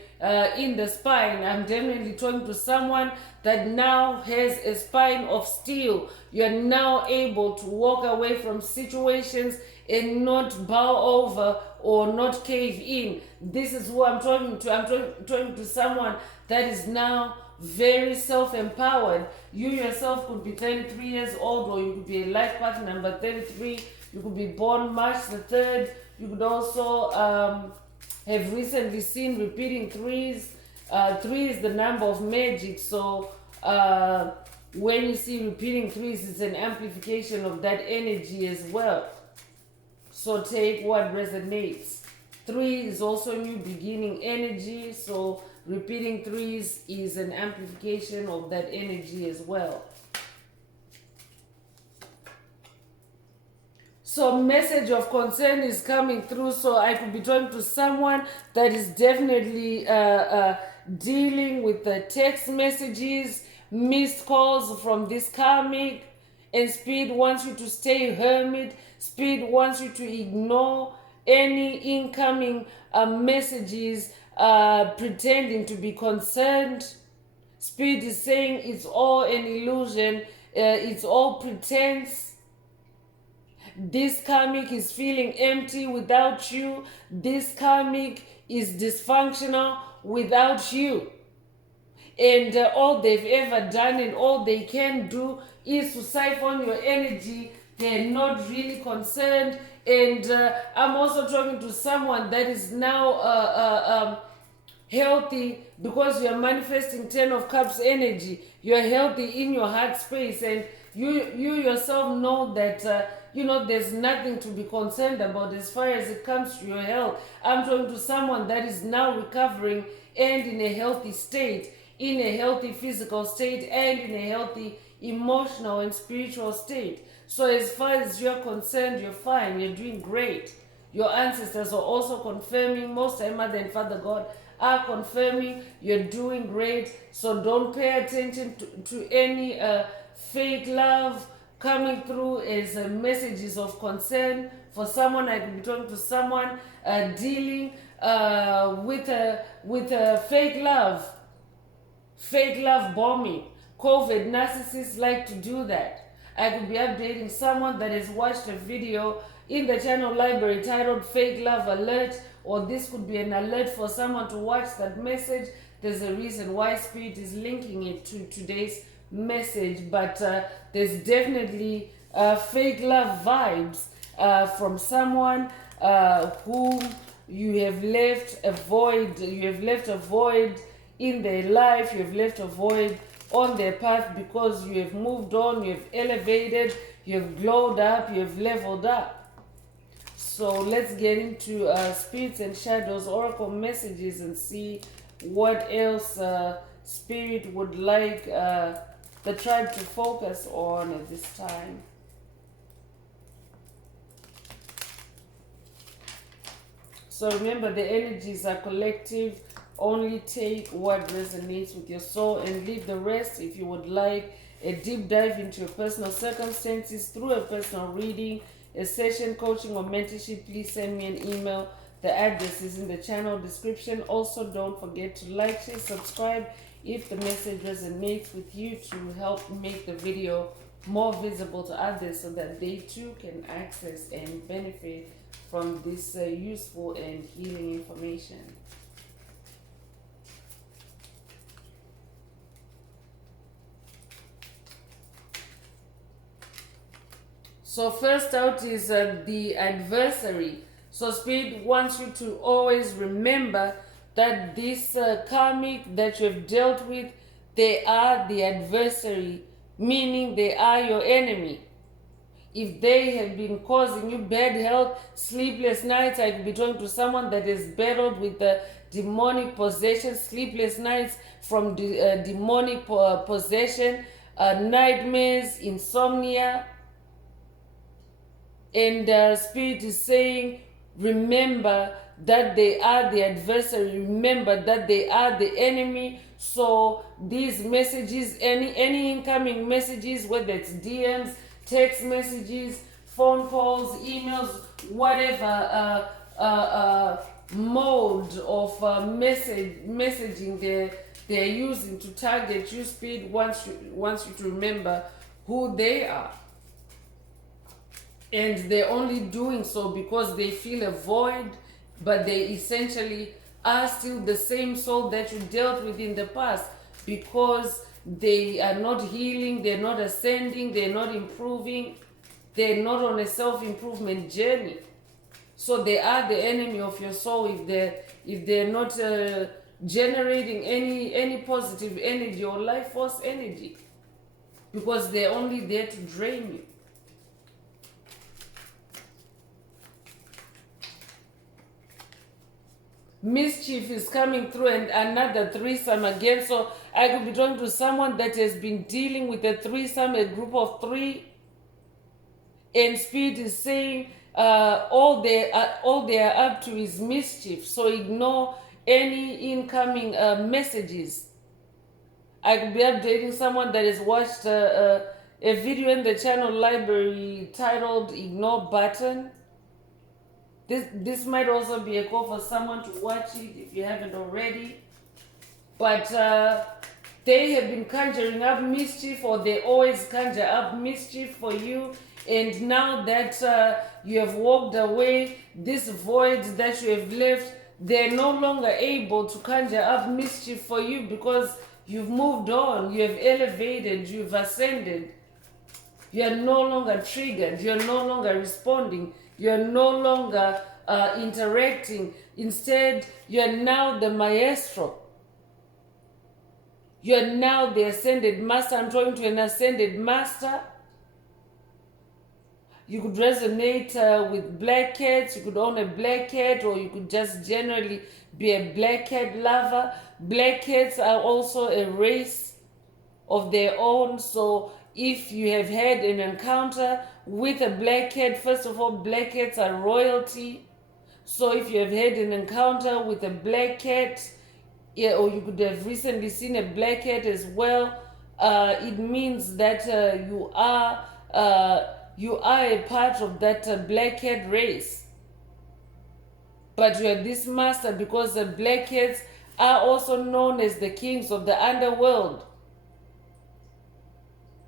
in the spine. I'm definitely talking to someone that now has a spine of steel. You're now able to walk away from situations and not bow over or not cave in. This is who I'm talking to. I'm talking to someone that is now very self-empowered. You yourself could be 33 years old, or you could be a life path number 33. You could be born March the 3rd. You could also have recently seen repeating threes. 3 is the number of magic. So when you see repeating threes, it's an amplification of that energy as well. So take what resonates. 3 is also new beginning energy. So repeating threes is an amplification of that energy as well. So message of concern is coming through. So I could be talking to someone that is definitely dealing with the text messages, missed calls from this karmic, and Spirit wants you to stay hermit. Spirit wants you to ignore any incoming messages pretending to be concerned. Spirit is saying it's all an illusion. It's all pretense. This karmic is feeling empty without you. This karmic is dysfunctional without you. And all they've ever done and all they can do is to siphon your energy. They're not really concerned. And I'm also talking to someone that is now healthy because you're manifesting 10 of Cups energy. You're healthy in your heart space, and you yourself know that there's nothing to be concerned about as far as it comes to your health. I'm talking to someone that is now recovering and in a healthy state, in a healthy physical state, and in a healthy emotional and spiritual state. So as far as you're concerned, you're fine, you're doing great. Your ancestors are also confirming, Most High Mother and Father God are confirming you're doing great. So don't pay attention to any fake love coming through as messages of concern. For someone, I could be talking to someone dealing with a fake love bombing. COVID narcissists like to do that. I could be updating someone that has watched a video in the channel library titled Fake Love Alert, or this could be an alert for someone to watch that message. There's a reason why Spirit is linking it to today's message, but there's definitely fake love vibes from someone whom you have left a void. You have left a void in their life. You have left a void on their path because you have moved on, you have elevated, you have glowed up, you have leveled up. So let's get into Spirits and Shadows Oracle messages and see what else Spirit would like the tribe to focus on at this time. So remember, the energies are collective. Only take what resonates with your soul and leave the rest. If you would like a deep dive into your personal circumstances through a personal reading, a session, coaching, or mentorship, please send me an email. The address is in the channel description. Also, don't forget to like, share, subscribe if the message resonates with you to help make the video more visible to others so that they too can access and benefit from this useful and healing information. So first out is the adversary. So Spirit wants you to always remember that this karmic that you have dealt with, they are the adversary, meaning they are your enemy. If they have been causing you bad health, sleepless nights, I could be talking to someone that is battled with the demonic possession, sleepless nights from demonic possession, nightmares, insomnia. And Spirit is saying, remember that they are the adversary. Remember that they are the enemy. So these messages, any incoming messages, whether it's DMs, text messages, phone calls, emails, whatever mode of messaging they're using to target you, Spirit wants you to remember who they are. And they're only doing so because they feel a void, but they essentially are still the same soul that you dealt with in the past, because they are not healing, they're not ascending, they're not improving, they're not on a self-improvement journey. So they are the enemy of your soul if they're not generating any positive energy or life force energy, because they're only there to drain you. Mischief is coming through, and another threesome again. So I could be talking to someone that has been dealing with a threesome, a group of three, and Spirit is saying all they are up to is mischief. So ignore any incoming messages. I could be updating someone that has watched a video in the channel library titled "Ignore Button." This might also be a call for someone to watch it if you haven't already. But they have been conjuring up mischief, or they always conjure up mischief for you. And now that you have walked away, this void that you have left, they're no longer able to conjure up mischief for you, because you've moved on, you have elevated, you've ascended. You're no longer triggered, you're no longer responding, you're no longer interacting. Instead, you're now the maestro. You're now the ascended master. I'm talking to an ascended master. You could resonate with black cats. You could own a black cat, or you could just generally be a black cat lover. Black cats are also a race of their own. So if you have had an encounter with a black cat, first of all, black cats are royalty. So if you have had an encounter with a black cat, yeah, or you could have recently seen a black cat as well, it means that you are a part of that black cat race. But you are this master, because the black cats are also known as the kings of the underworld.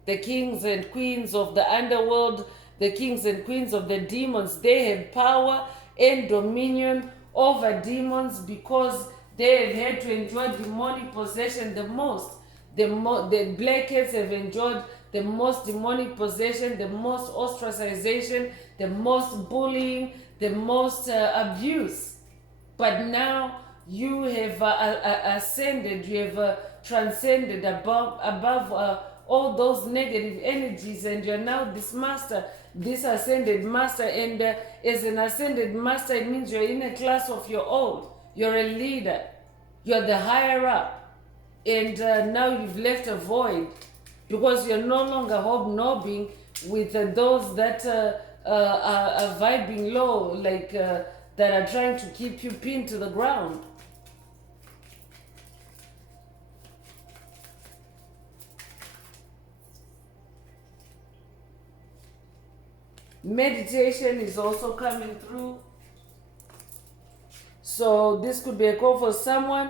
The kings and queens of the underworld, the kings and queens of the demons, they have power and dominion over demons because they have had to enjoy demonic possession the most. The black cats have enjoyed the most demonic possession, the most ostracization, the most bullying, the most abuse. But now you have ascended, you have transcended above all those negative energies, and you're now this master, this ascended master. And as an ascended master, it means you're in a class of your own. You're a leader, you're the higher up, and now you've left a void, because you're no longer hobnobbing with those that are vibing low, like that are trying to keep you pinned to the ground. Meditation is also coming through. So this could be a call for someone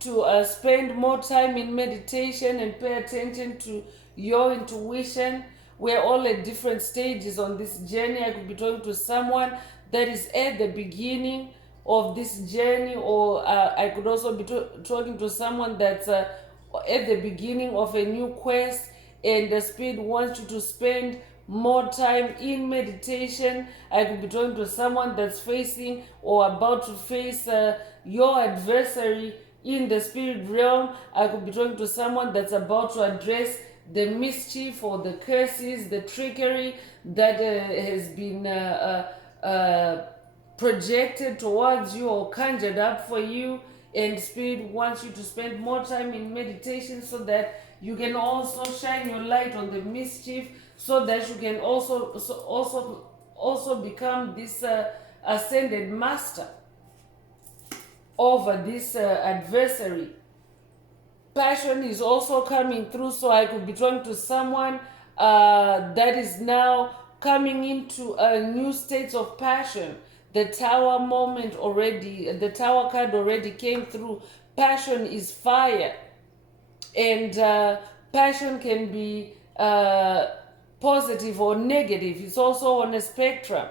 to spend more time in meditation and pay attention to your intuition. We're all at different stages on this journey. I could be talking to someone that is at the beginning of this journey, or I could also be talking to someone that's at the beginning of a new quest, and the Spirit wants you to spend more time in meditation. I could be talking to someone that's facing or about to face your adversary in the spirit realm. I could be talking to someone that's about to address the mischief or the curses, the trickery that has been projected towards you or conjured up for you. And Spirit wants you to spend more time in meditation so that you can also shine your light on the mischief, so that you can also become this ascended master over this adversary. Passion is also coming through, so I could be talking to someone that is now coming into a new state of passion. The Tower moment already, the Tower card already came through. Passion is fire, and passion can be positive or negative. It's also on a spectrum.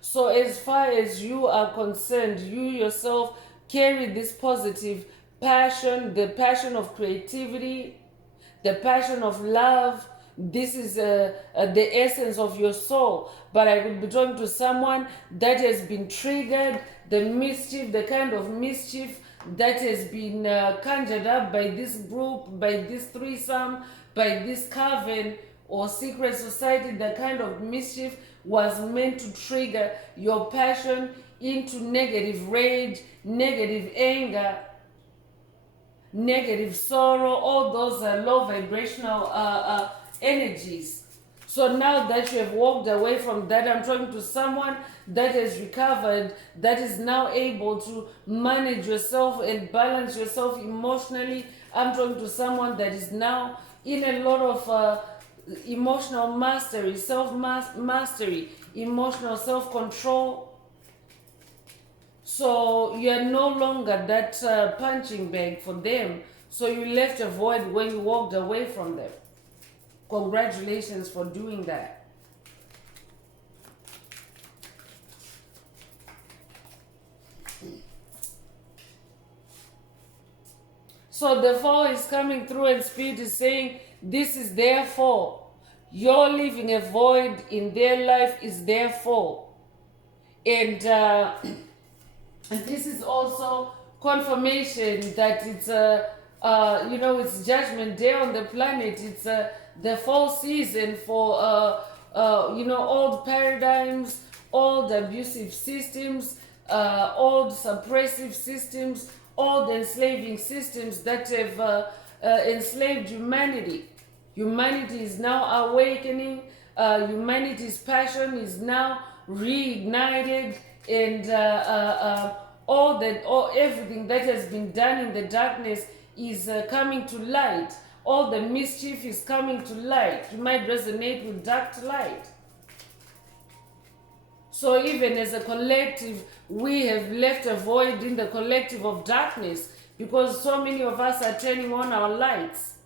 So as far as you are concerned, you yourself carry this positive passion, the passion of creativity, the passion of love. This is the essence of your soul. But I could be talking to someone that has been triggered, the mischief, the kind of mischief that has been conjured up by this group, by this threesome, by this coven or secret society. The kind of mischief was meant to trigger your passion into negative rage, negative anger, negative sorrow, all those low vibrational energies. So now that you have walked away from that, I'm talking to someone that has recovered, that is now able to manage yourself and balance yourself emotionally. I'm talking to someone that is now in a lot of emotional mastery, self-mastery, emotional self-control. So you're no longer that punching bag for them. So you left a void when you walked away from them. Congratulations for doing that. So the fall is coming through, and Spirit is saying, this is their fall. You're leaving a void in their life is their fall. And this is also confirmation that it's it's Judgment Day on the planet. It's the fall season for old paradigms, old abusive systems, old suppressive systems, old enslaving systems that have enslaved humanity. Humanity is now awakening. Humanity's passion is now reignited, and everything that has been done in the darkness is coming to light. All the mischief is coming to light. You might resonate with dark light. So even as a collective, we have left a void in the collective of darkness, because so many of us are turning on our lights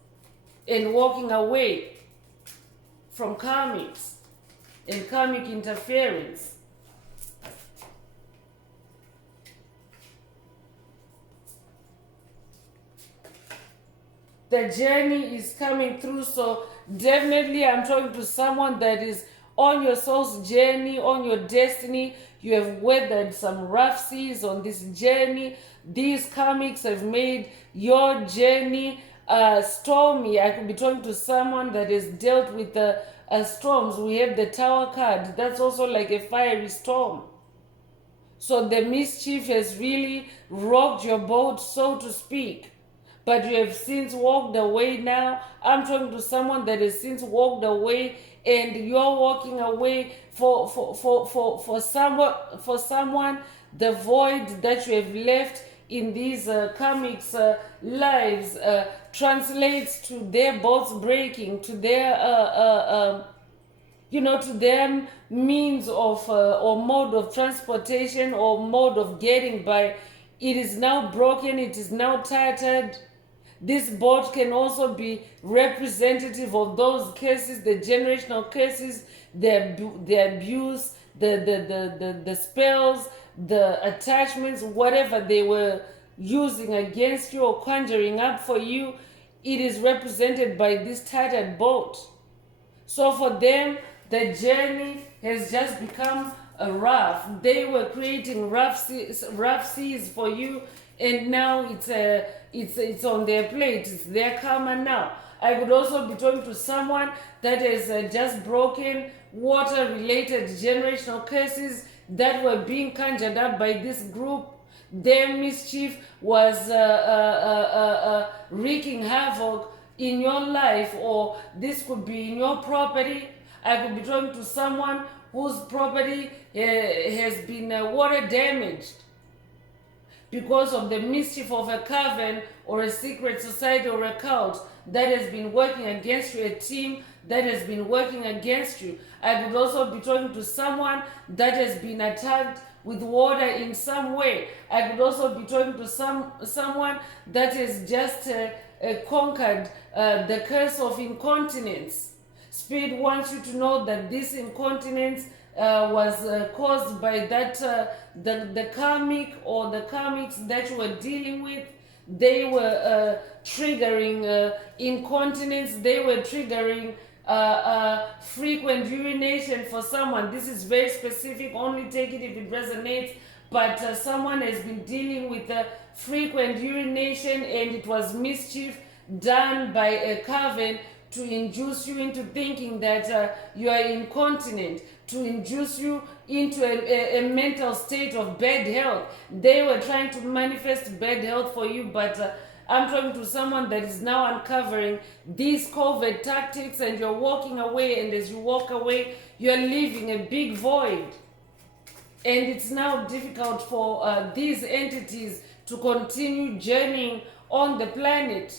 and walking away from karmics and karmic interference. The journey is coming through, so definitely I'm talking to someone that is on your soul's journey, on your destiny. You have weathered some rough seas on this journey. These karmics have made your journey stormy. I could be talking to someone that has dealt with storms. We have the Tower card. That's also like a fiery storm. So the mischief has really rocked your boat, so to speak. But you have since walked away now. I'm talking to someone that has since walked away, and you're walking away for someone. The void that you have left in these karmics' lives translates to their boats breaking, to their to their means of or mode of transportation or mode of getting by. It is now broken. It is now tattered. This board can also be representative of those curses, the generational curses, the abuse, the spells, the attachments, whatever they were using against you or conjuring up for you. It is represented by this tattered boat. So for them, the journey has just become a raft. They were creating rough seas for you, and now it's on their plate. It's their karma now. I could also be talking to someone that has just broken water-related generational curses that were being conjured up by this group. Their mischief was wreaking havoc in your life, or this could be in your property. I could be talking to someone whose property has been water damaged because of the mischief of a coven or a secret society or a cult that has been working against you, a team that has been working against you. I could also be talking to someone that has been attacked with water in some way. I could also be talking to someone that has just conquered the curse of incontinence. Spirit wants you to know that this incontinence was caused by that the karmic or the karmics that you were dealing with. They were triggering incontinence. They were triggering frequent urination for someone. This is very specific. Only take it if it resonates. But someone has been dealing with frequent urination, and it was mischief done by a coven to induce you into thinking that you are incontinent, to induce you into a mental state of bad health. They were trying to manifest bad health for you, but I'm talking to someone that is now uncovering these COVID tactics, and you're walking away, and as you walk away, you're leaving a big void. And it's now difficult for these entities to continue journeying on the planet,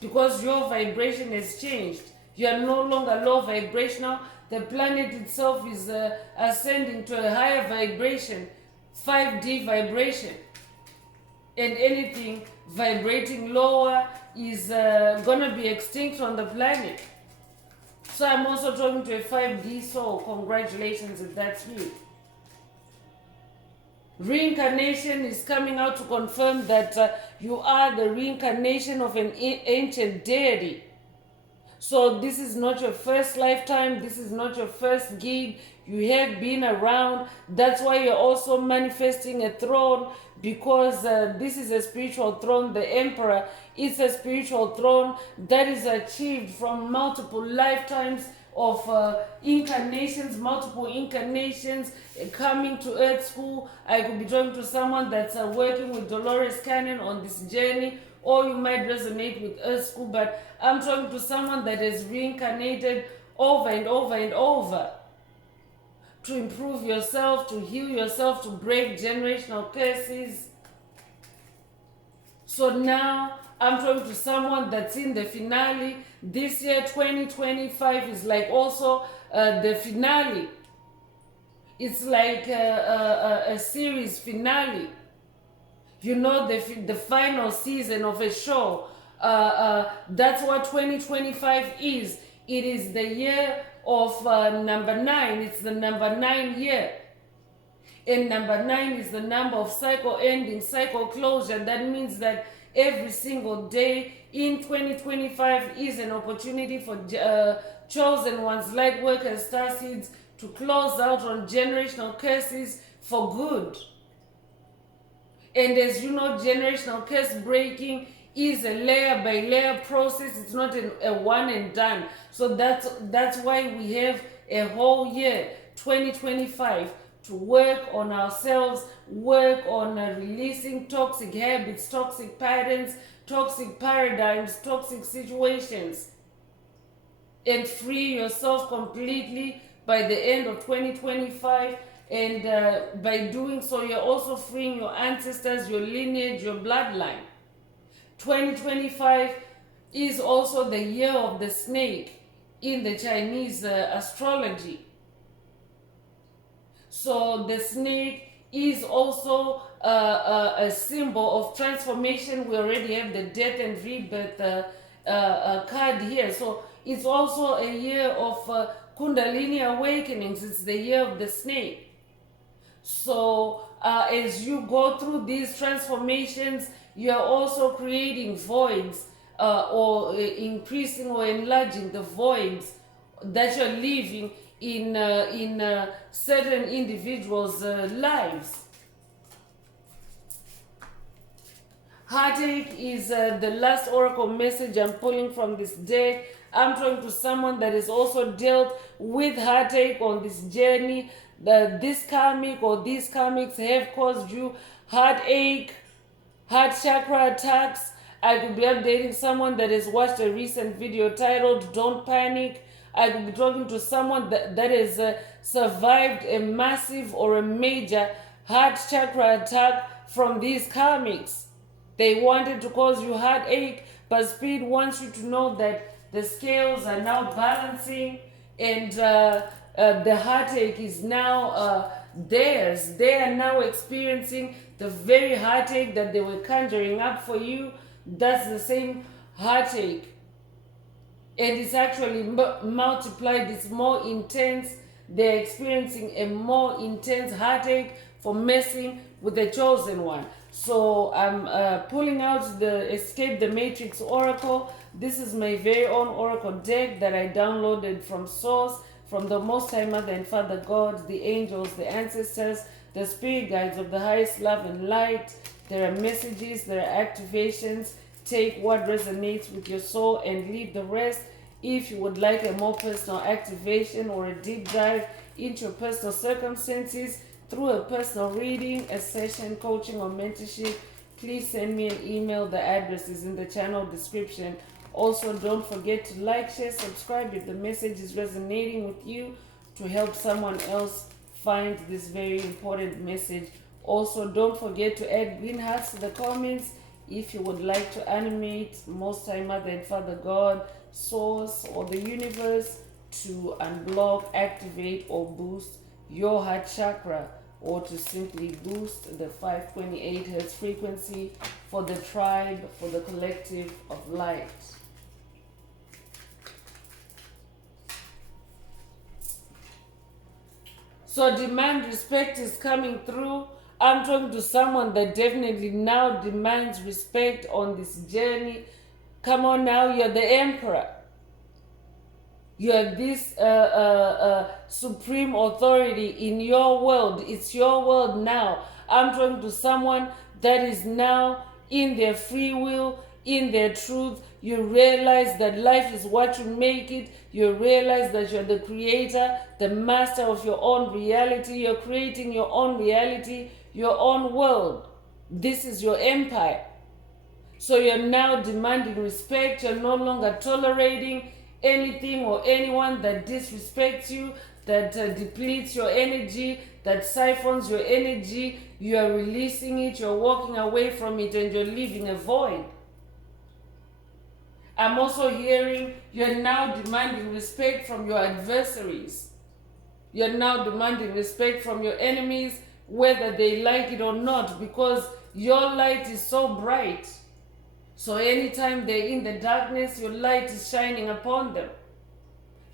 because your vibration has changed. You are no longer low vibrational. The planet itself is ascending to a higher vibration, 5D vibration. And anything vibrating lower is going to be extinct on the planet. So I'm also talking to a 5D soul. Congratulations if that's you. Reincarnation is coming out to confirm that you are the reincarnation of an ancient deity. So this is not your first lifetime. This is not your first gig. You have been around. That's why you're also manifesting a throne, because this is a spiritual throne. The Emperor is a spiritual throne that is achieved from multiple lifetimes of incarnations, multiple incarnations, coming to Earth School. I could be talking to someone that's working with Dolores Cannon on this journey, or you might resonate with Earth School, but I'm talking to someone that has reincarnated over and over and over to improve yourself, to heal yourself, to break generational curses. So now I'm talking to someone that's in the finale. This year, 2025, is like also the finale. It's like a series finale. You know, the final season of a show. That's what 2025 is. It is the year of number 9. It's the number 9 year. And number 9 is the number of cycle ending, cycle closure. That means that every single day in 2025 is an opportunity for chosen ones, light workers, starseeds, to close out on generational curses for good. And as you know, generational curse breaking is a layer by layer process. It's not a one and done. So that's why we have a whole year, 2025, to work on ourselves, work on releasing toxic habits, toxic patterns, toxic paradigms, toxic situations, and free yourself completely by the end of 2025. And by doing so, you're also freeing your ancestors, your lineage, your bloodline. 2025 is also the year of the snake in the Chinese astrology. So the snake is also a symbol of transformation. We already have the death and rebirth card here. So it's also a year of Kundalini awakenings. It's the year of the snake. So as you go through these transformations, you are also creating voids or increasing or enlarging the voids that you're living in certain individuals' lives. Heartache is the last oracle message I'm pulling from this deck. I'm talking to someone that has also dealt with heartache on this journey. This karmic or these karmics have caused you heartache, heart chakra attacks. I could be updating someone that has watched a recent video titled Don't Panic. I could be talking to someone that has survived a massive or a major heart chakra attack from these karmics. They wanted to cause you heartache, but Spirit wants you to know that the scales are now balancing and the heartache is now theirs. They are now experiencing the very heartache that they were conjuring up for you. That's the same heartache. And it's actually multiplied. It's more intense. They're experiencing a more intense heartache for messing with the chosen one. So I'm pulling out the Escape the Matrix Oracle. This is my very own Oracle deck that I downloaded from Source, from the Most High Mother and Father God, the angels, the ancestors, the spirit guides of the highest love and light. There are messages, there are activations. Take what resonates with your soul and leave the rest. If you would like a more personal activation or a deep dive into your personal circumstances through a personal reading, a session, coaching, or mentorship, please send me an email. The address is in the channel description. Also, don't forget to like, share, subscribe if the message is resonating with you, to help someone else find this very important message. Also, don't forget to add green hearts to the comments if you would like to animate Most High Mother and Father God, Source, or the universe to unblock, activate, or boost your heart chakra, or to simply boost the 528 Hz frequency for the tribe, for the collective of light. So demand respect is coming through. I'm talking to someone that definitely now demands respect on this journey. Come on now, you're the emperor. You're this supreme authority in your world. It's your world now. I'm talking to someone that is now in their free will, in their truth. You realize that life is what you make it. You realize that you're the creator, the master of your own reality. You're creating your own reality, your own world. This is your empire. So you're now demanding respect. You're no longer tolerating anything or anyone that disrespects you, that depletes your energy, that siphons your energy. You are releasing it, you're walking away from it, and you're leaving a void. I'm also hearing you're now demanding respect from your adversaries. You're now demanding respect from your enemies, whether they like it or not, because your light is so bright. So anytime they're in the darkness, your light is shining upon them.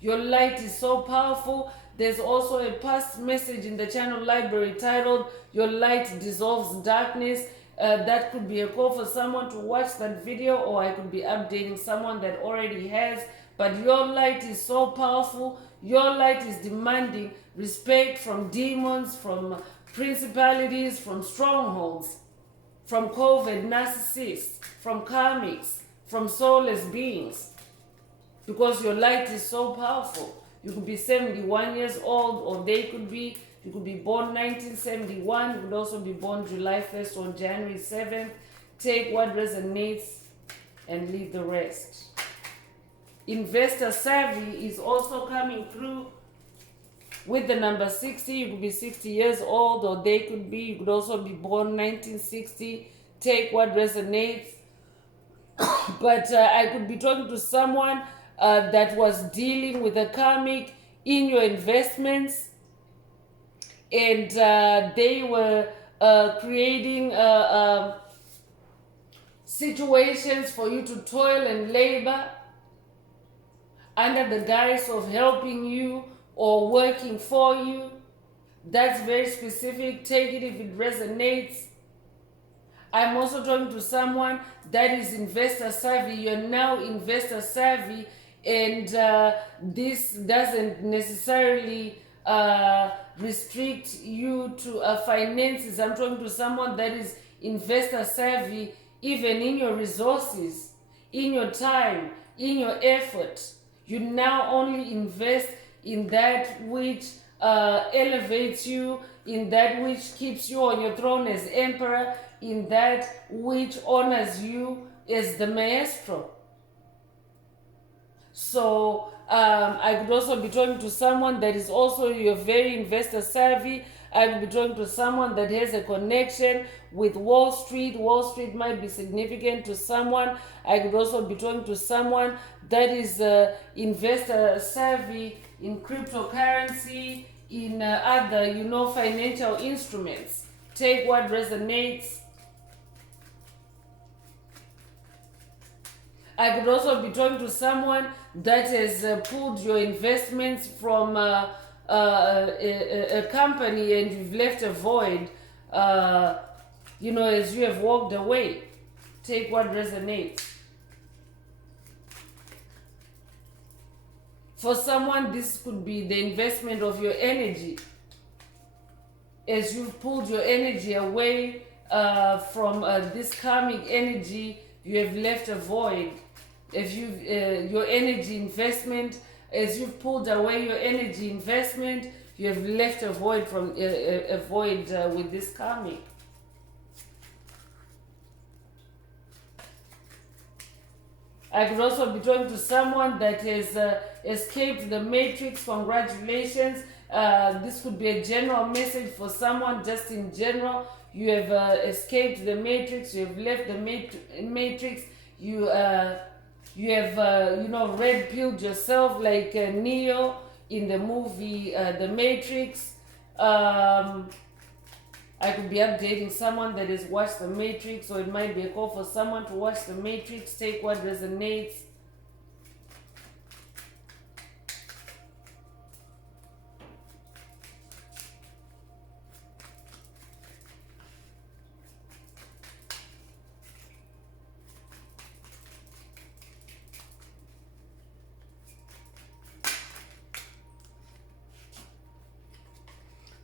Your light is so powerful. There's also a past message in the channel library titled Your Light Dissolves Darkness. That could be a call for someone to watch that video, or I could be updating someone that already has. But your light is so powerful. Your light is demanding respect from demons, from principalities, from strongholds, from covert narcissists, from karmics, from soulless beings. Because your light is so powerful. You could be 71 years old, or you could be born 1971. You could also be born July 1st or January 7th. Take what resonates and leave the rest. Investor savvy is also coming through with the number 60. You could be 60 years old, or you could also be born 1960. Take what resonates. But I could be talking to someone that was dealing with a karmic in your investments, and they were creating situations for you to toil and labor under the guise of helping you or working for you. That's very specific. Take it if it resonates. I'm also talking to someone that is investor savvy. You're now investor savvy, and this doesn't necessarily restrict you to finances. I'm talking to someone that is investor savvy, even in your resources, in your time, in your effort. You now only invest in that which elevates you, in that which keeps you on your throne as emperor, in that which honors you as the maestro. So I could also be talking to someone that is also you're very investor savvy. I would be talking to someone that has a connection with Wall Street. Wall Street might be significant to someone. I could also be talking to someone that is investor savvy in cryptocurrency, in other, financial instruments. Take what resonates. I could also be talking to someone that has pulled your investments from a company and you've left a void, as you have walked away. Take what resonates. For someone, this could be the investment of your energy. As you've pulled your energy away from this karmic energy, you have left a void. If you your energy investment, as you've pulled away your energy investment, you have left a void from a void with this karmic. I could also be talking to someone that has escaped the matrix. Congratulations. This could be a general message for someone, just in general. You have escaped the matrix. You have left the matrix. You have red pilled yourself like Neo in the movie The Matrix. I could be updating someone that has watched The Matrix, or it might be a call for someone to watch The Matrix. Take what resonates.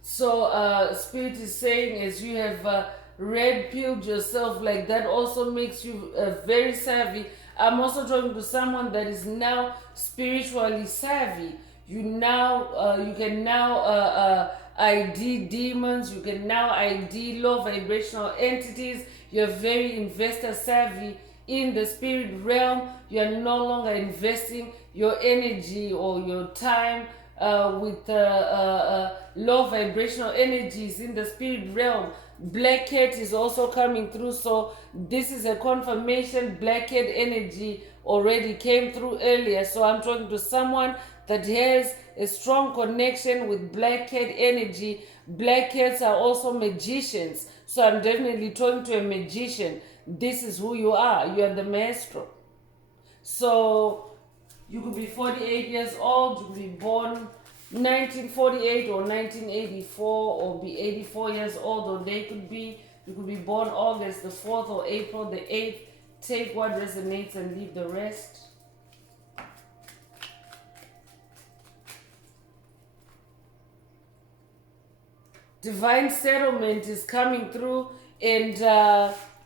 So Spirit is saying, as you have red pilled yourself, like that also makes you very savvy. I'm also talking to someone that is now spiritually savvy. You can now ID demons. You can now ID low vibrational entities. You're very investor savvy in the spirit realm. You're no longer investing your energy or your time with low vibrational energies in the spirit realm. Black cat is also coming through, so this is a confirmation. Black cat energy already came through earlier, so I'm talking to someone that has a strong connection with black cat energy. Black cats are also magicians, so I'm definitely talking to a magician. This is who you are. You are the maestro. So you could be 48 years old, you could be born 1948 or 1984, or be 84 years old, or you could be born August the 4th or April the 8th. Take what resonates and leave the rest. Divine settlement is coming through, and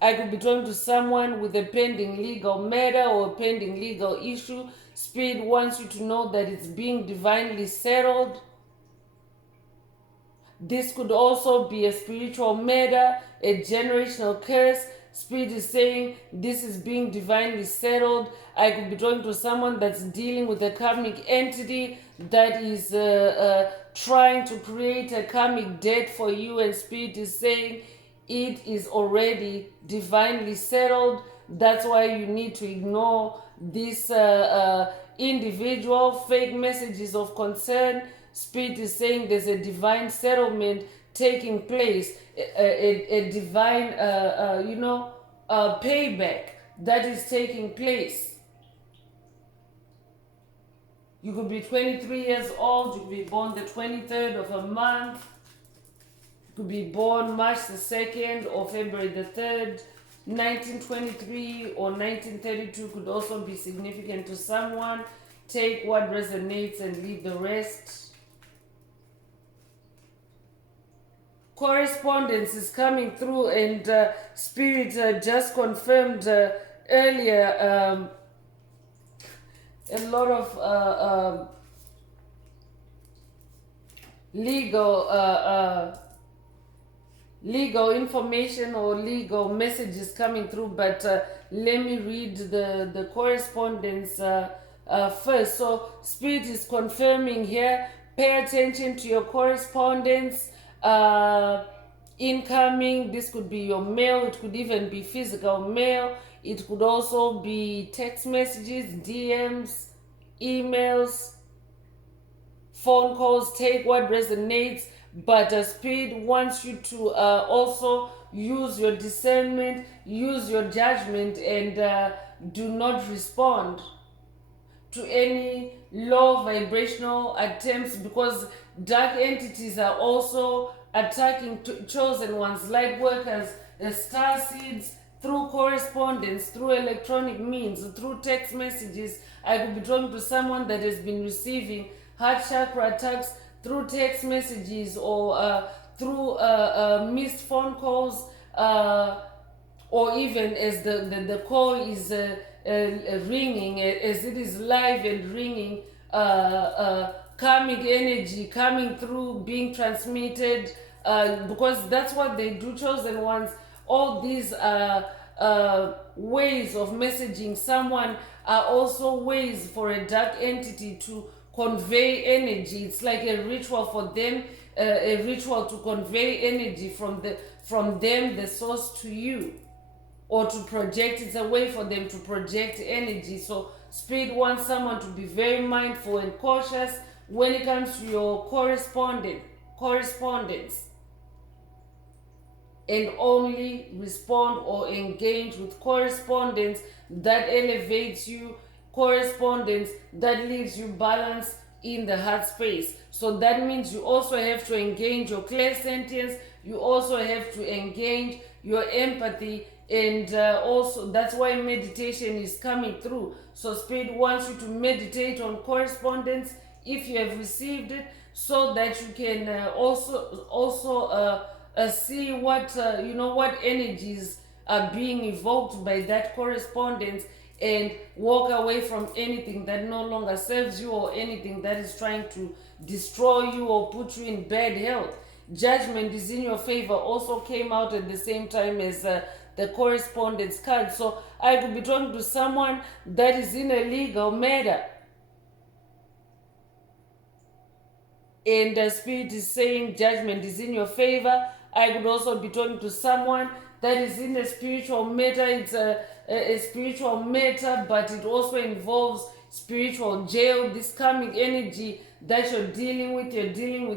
I could be talking to someone with a pending legal matter or a pending legal issue. Spirit wants you to know that it's being divinely settled. This could also be a spiritual matter, a generational curse. Spirit is saying this is being divinely settled. I could be talking to someone that's dealing with a karmic entity that is trying to create a karmic debt for you, and Spirit is saying it is already divinely settled. That's why you need to ignore this individual fake messages of concern. Spirit is saying there's a divine settlement taking place, a divine, payback that is taking place. You could be 23 years old, you could be born the 23rd of a month, you could be born March the 2nd or February the 3rd. 1923 or 1932 could also be significant to someone. Take what resonates and leave the rest. Correspondence is coming through, and Spirit just confirmed earlier a lot of legal information or legal messages coming through, but let me read the correspondence first. So Spirit is confirming here, pay attention to your correspondence incoming. This could be your mail, it could even be physical mail, it could also be text messages, DMs, emails, phone calls. Take what resonates, but Spirit wants you to also use your discernment, use your judgment, and do not respond to any low vibrational attempts, because dark entities are also attacking chosen ones, light workers, star seeds, through correspondence, through electronic means, through text messages. I could be talking to someone that has been receiving heart chakra attacks through text messages, or through missed phone calls, or even as the call is ringing, as it is live and ringing, karmic energy coming through, being transmitted, because that's what they do, chosen ones. All these ways of messaging someone are also ways for a dark entity to convey energy. It's like a ritual for them, a ritual to convey energy from them, the source, to you, or to project. It's a way for them to project energy. So Spirit wants someone to be very mindful and cautious when it comes to your correspondence, and only respond or engage with correspondence that elevates you, correspondence that leaves you balanced in the heart space. So that means you also have to engage your clairsentience, you also have to engage your empathy, and also that's why meditation is coming through. So Spirit wants you to meditate on correspondence if you have received it, so that you can also see what what energies are being evoked by that correspondence, and walk away from anything that no longer serves you, or anything that is trying to destroy you or put you in bad health. Judgment is in your favor also came out at the same time as the correspondence card. So I could be talking to someone that is in a legal matter, and the Spirit is saying judgment is in your favor. I could also be talking to someone that is in a spiritual matter. It's a spiritual matter, but it also involves spiritual jail. This karmic energy that you're dealing with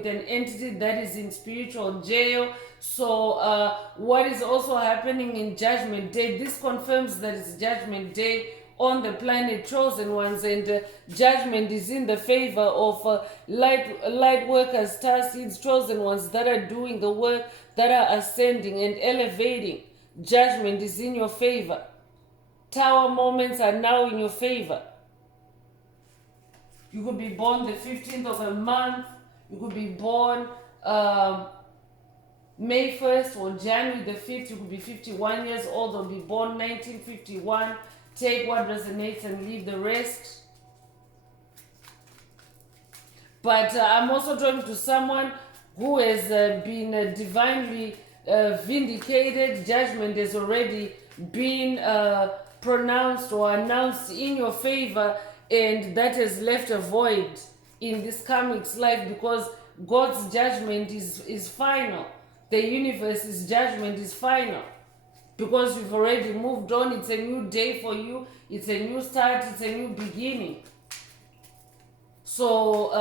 an entity that is in spiritual jail. So what is also happening in Judgment Day, this confirms that it's Judgment Day on the planet chosen ones, and judgment is in the favor of light workers, star seeds, chosen ones that are doing the work, that are ascending and elevating. Judgment is in your favor. Tower moments are now in your favor. You could be born the 15th of a month, you could be born May 1st or January the 5th. You could be 51 years old or be born 1951. Take what resonates and leave the rest. But I'm also talking to someone who has been divinely vindicated. Judgment has already been pronounced or announced in your favor, and that has left a void in this karmic's life, because God's judgment is final. The universe's judgment is final, because you've already moved on. It's a new day for you. It's a new start. It's a new beginning. So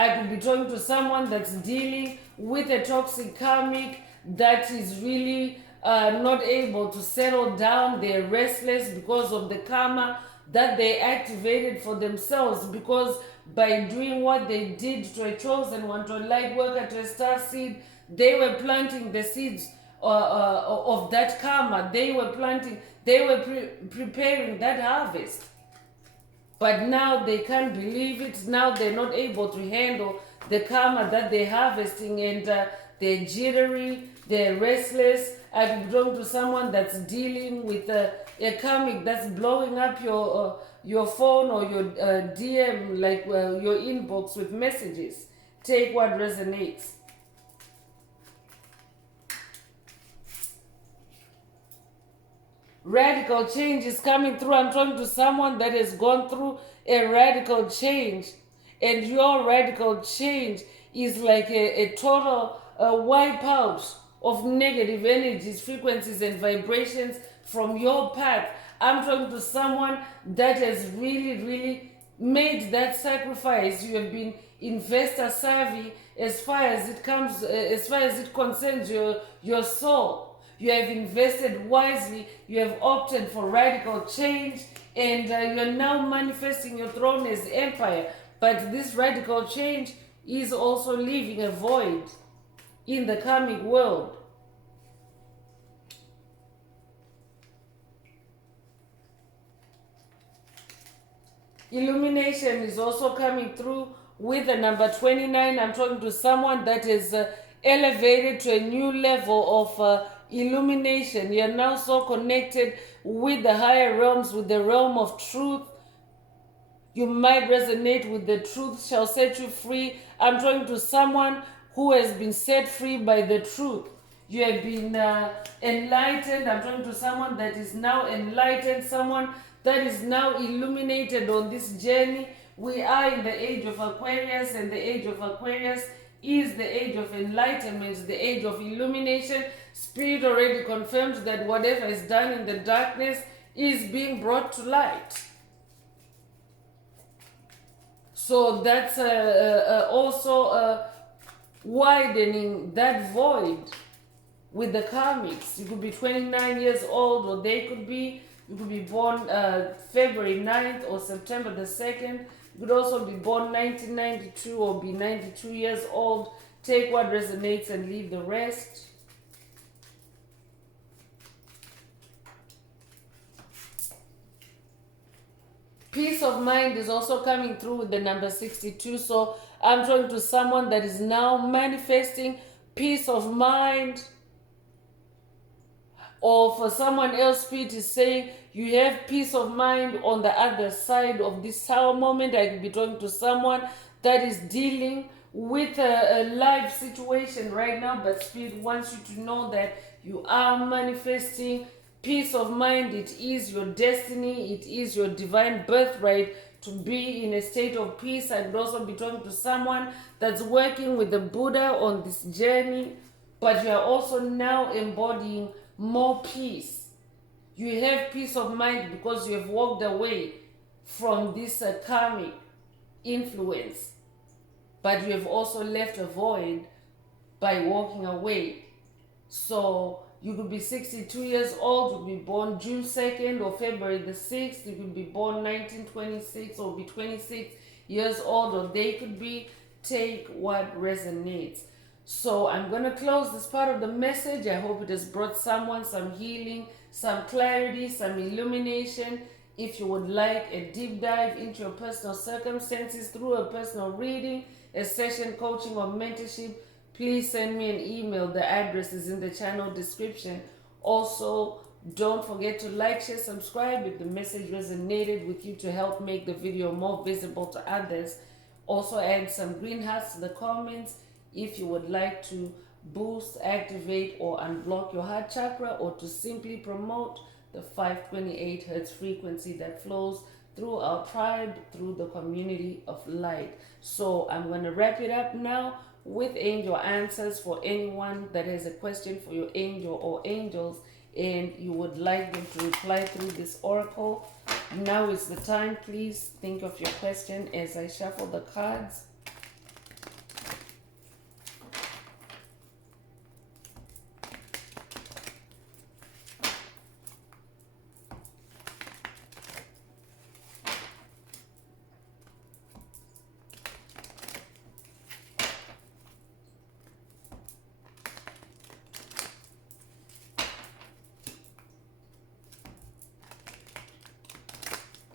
I could be talking to someone that's dealing with a toxic karmic that is really not able to settle down. They're restless because of the karma that they activated for themselves, because by doing what they did to a chosen one, to a light worker, to a star seed, they were planting the seeds of that karma. They were planting, they were preparing that harvest. But now they can't believe it. Now they're not able to handle the karma that they're harvesting, and they're jittery, they're restless. I could belong to someone that's dealing with a karmic that's blowing up your phone or your DM, like your inbox with messages. Take what resonates. Radical change is coming through. I'm talking to someone that has gone through a radical change, and your radical change is like a total wipeout of negative energies, frequencies, and vibrations from your path. I'm talking to someone that has really made that sacrifice. You have been investor savvy as far as it comes, as far as it concerns your soul. You have invested wisely. You have opted for radical change, and you're now manifesting your throne as empire. But this radical change is also leaving a void in the karmic world. Illumination is also coming through with the number 29. I'm talking to someone that is elevated to a new level of illumination. You're now so connected with the higher realms, with the realm of truth. You might resonate with the truth shall set you free. I'm talking to someone who has been set free by the truth. You have been enlightened. I'm talking to someone that is now enlightened, someone that is now illuminated on this journey. We are in the age of Aquarius, and the age of Aquarius is the age of enlightenment, the age of illumination. Spirit already confirmed that whatever is done in the darkness is being brought to light. So that's also widening that void with the karmics. You could be 29 years old, or they could be, you could be born February 9th or September the 2nd. You could also be born 1992 or be 92 years old. Take what resonates and leave the rest. Peace of mind is also coming through with the number 62. So I'm talking to someone that is now manifesting peace of mind. Or for someone else, Spirit is saying you have peace of mind on the other side of this sour moment. I could be talking to someone that is dealing with a life situation right now, but Spirit wants you to know that you are manifesting peace of mind. It is your destiny. It is your divine birthright to be in a state of peace. I could also be talking to someone that's working with the Buddha on this journey, but you are also now embodying more peace. You have peace of mind because you have walked away from this karmic influence, but you have also left a void by walking away. So you could be 62 years old, you could be born June 2nd or February the 6th, you could be born 1926 or be 26 years old, or they could be, take what resonates. So I'm going to close this part of the message. I hope it has brought someone some healing, some clarity, some illumination. If you would like a deep dive into your personal circumstances through a personal reading, a session, coaching, or mentorship, please send me an email. The address is in the channel description. Also, don't forget to like, share, subscribe if the message resonated with you to help make the video more visible to others. Also, add some green hearts to the comments if you would like to boost, activate, or unblock your heart chakra, or to simply promote the 528 Hz frequency that flows through our tribe, through the community of light. So I'm going to wrap it up now with angel answers for anyone that has a question for your angel or angels and you would like them to reply through this oracle. Now is the time. Please think of your question as I shuffle the cards.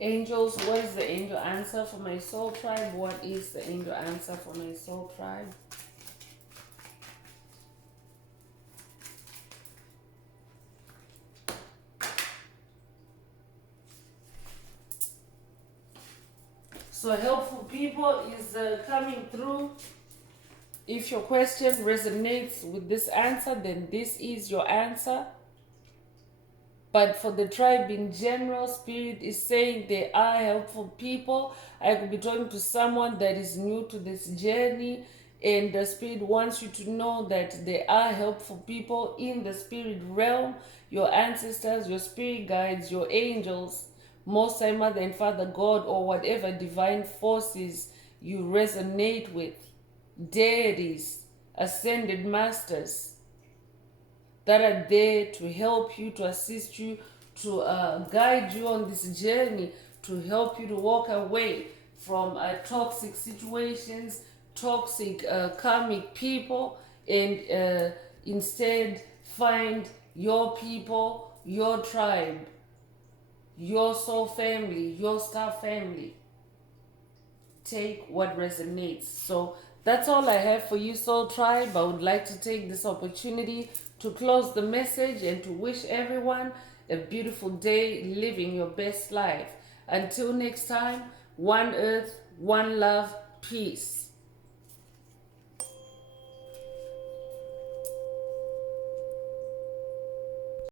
Angels, what is the angel answer for my soul tribe? What is the angel answer for my soul tribe? So helpful people is coming through. If your question resonates with this answer, then this is your answer. But for the tribe in general, Spirit is saying they are helpful people. I could be talking to someone that is new to this journey, and the Spirit wants you to know that they are helpful people in the spirit realm. Your ancestors, your spirit guides, your angels, Most High Mother and Father God, or whatever divine forces you resonate with, deities, ascended masters, that are there to help you, to assist you, to guide you on this journey, to help you to walk away from toxic situations, toxic karmic people, and instead find your people, your tribe, your soul family, your star family. Take what resonates. So that's all I have for you, Soul Tribe. I would like to take this opportunity to close the message and to wish everyone a beautiful day living your best life. Until next time, one earth, one love, peace.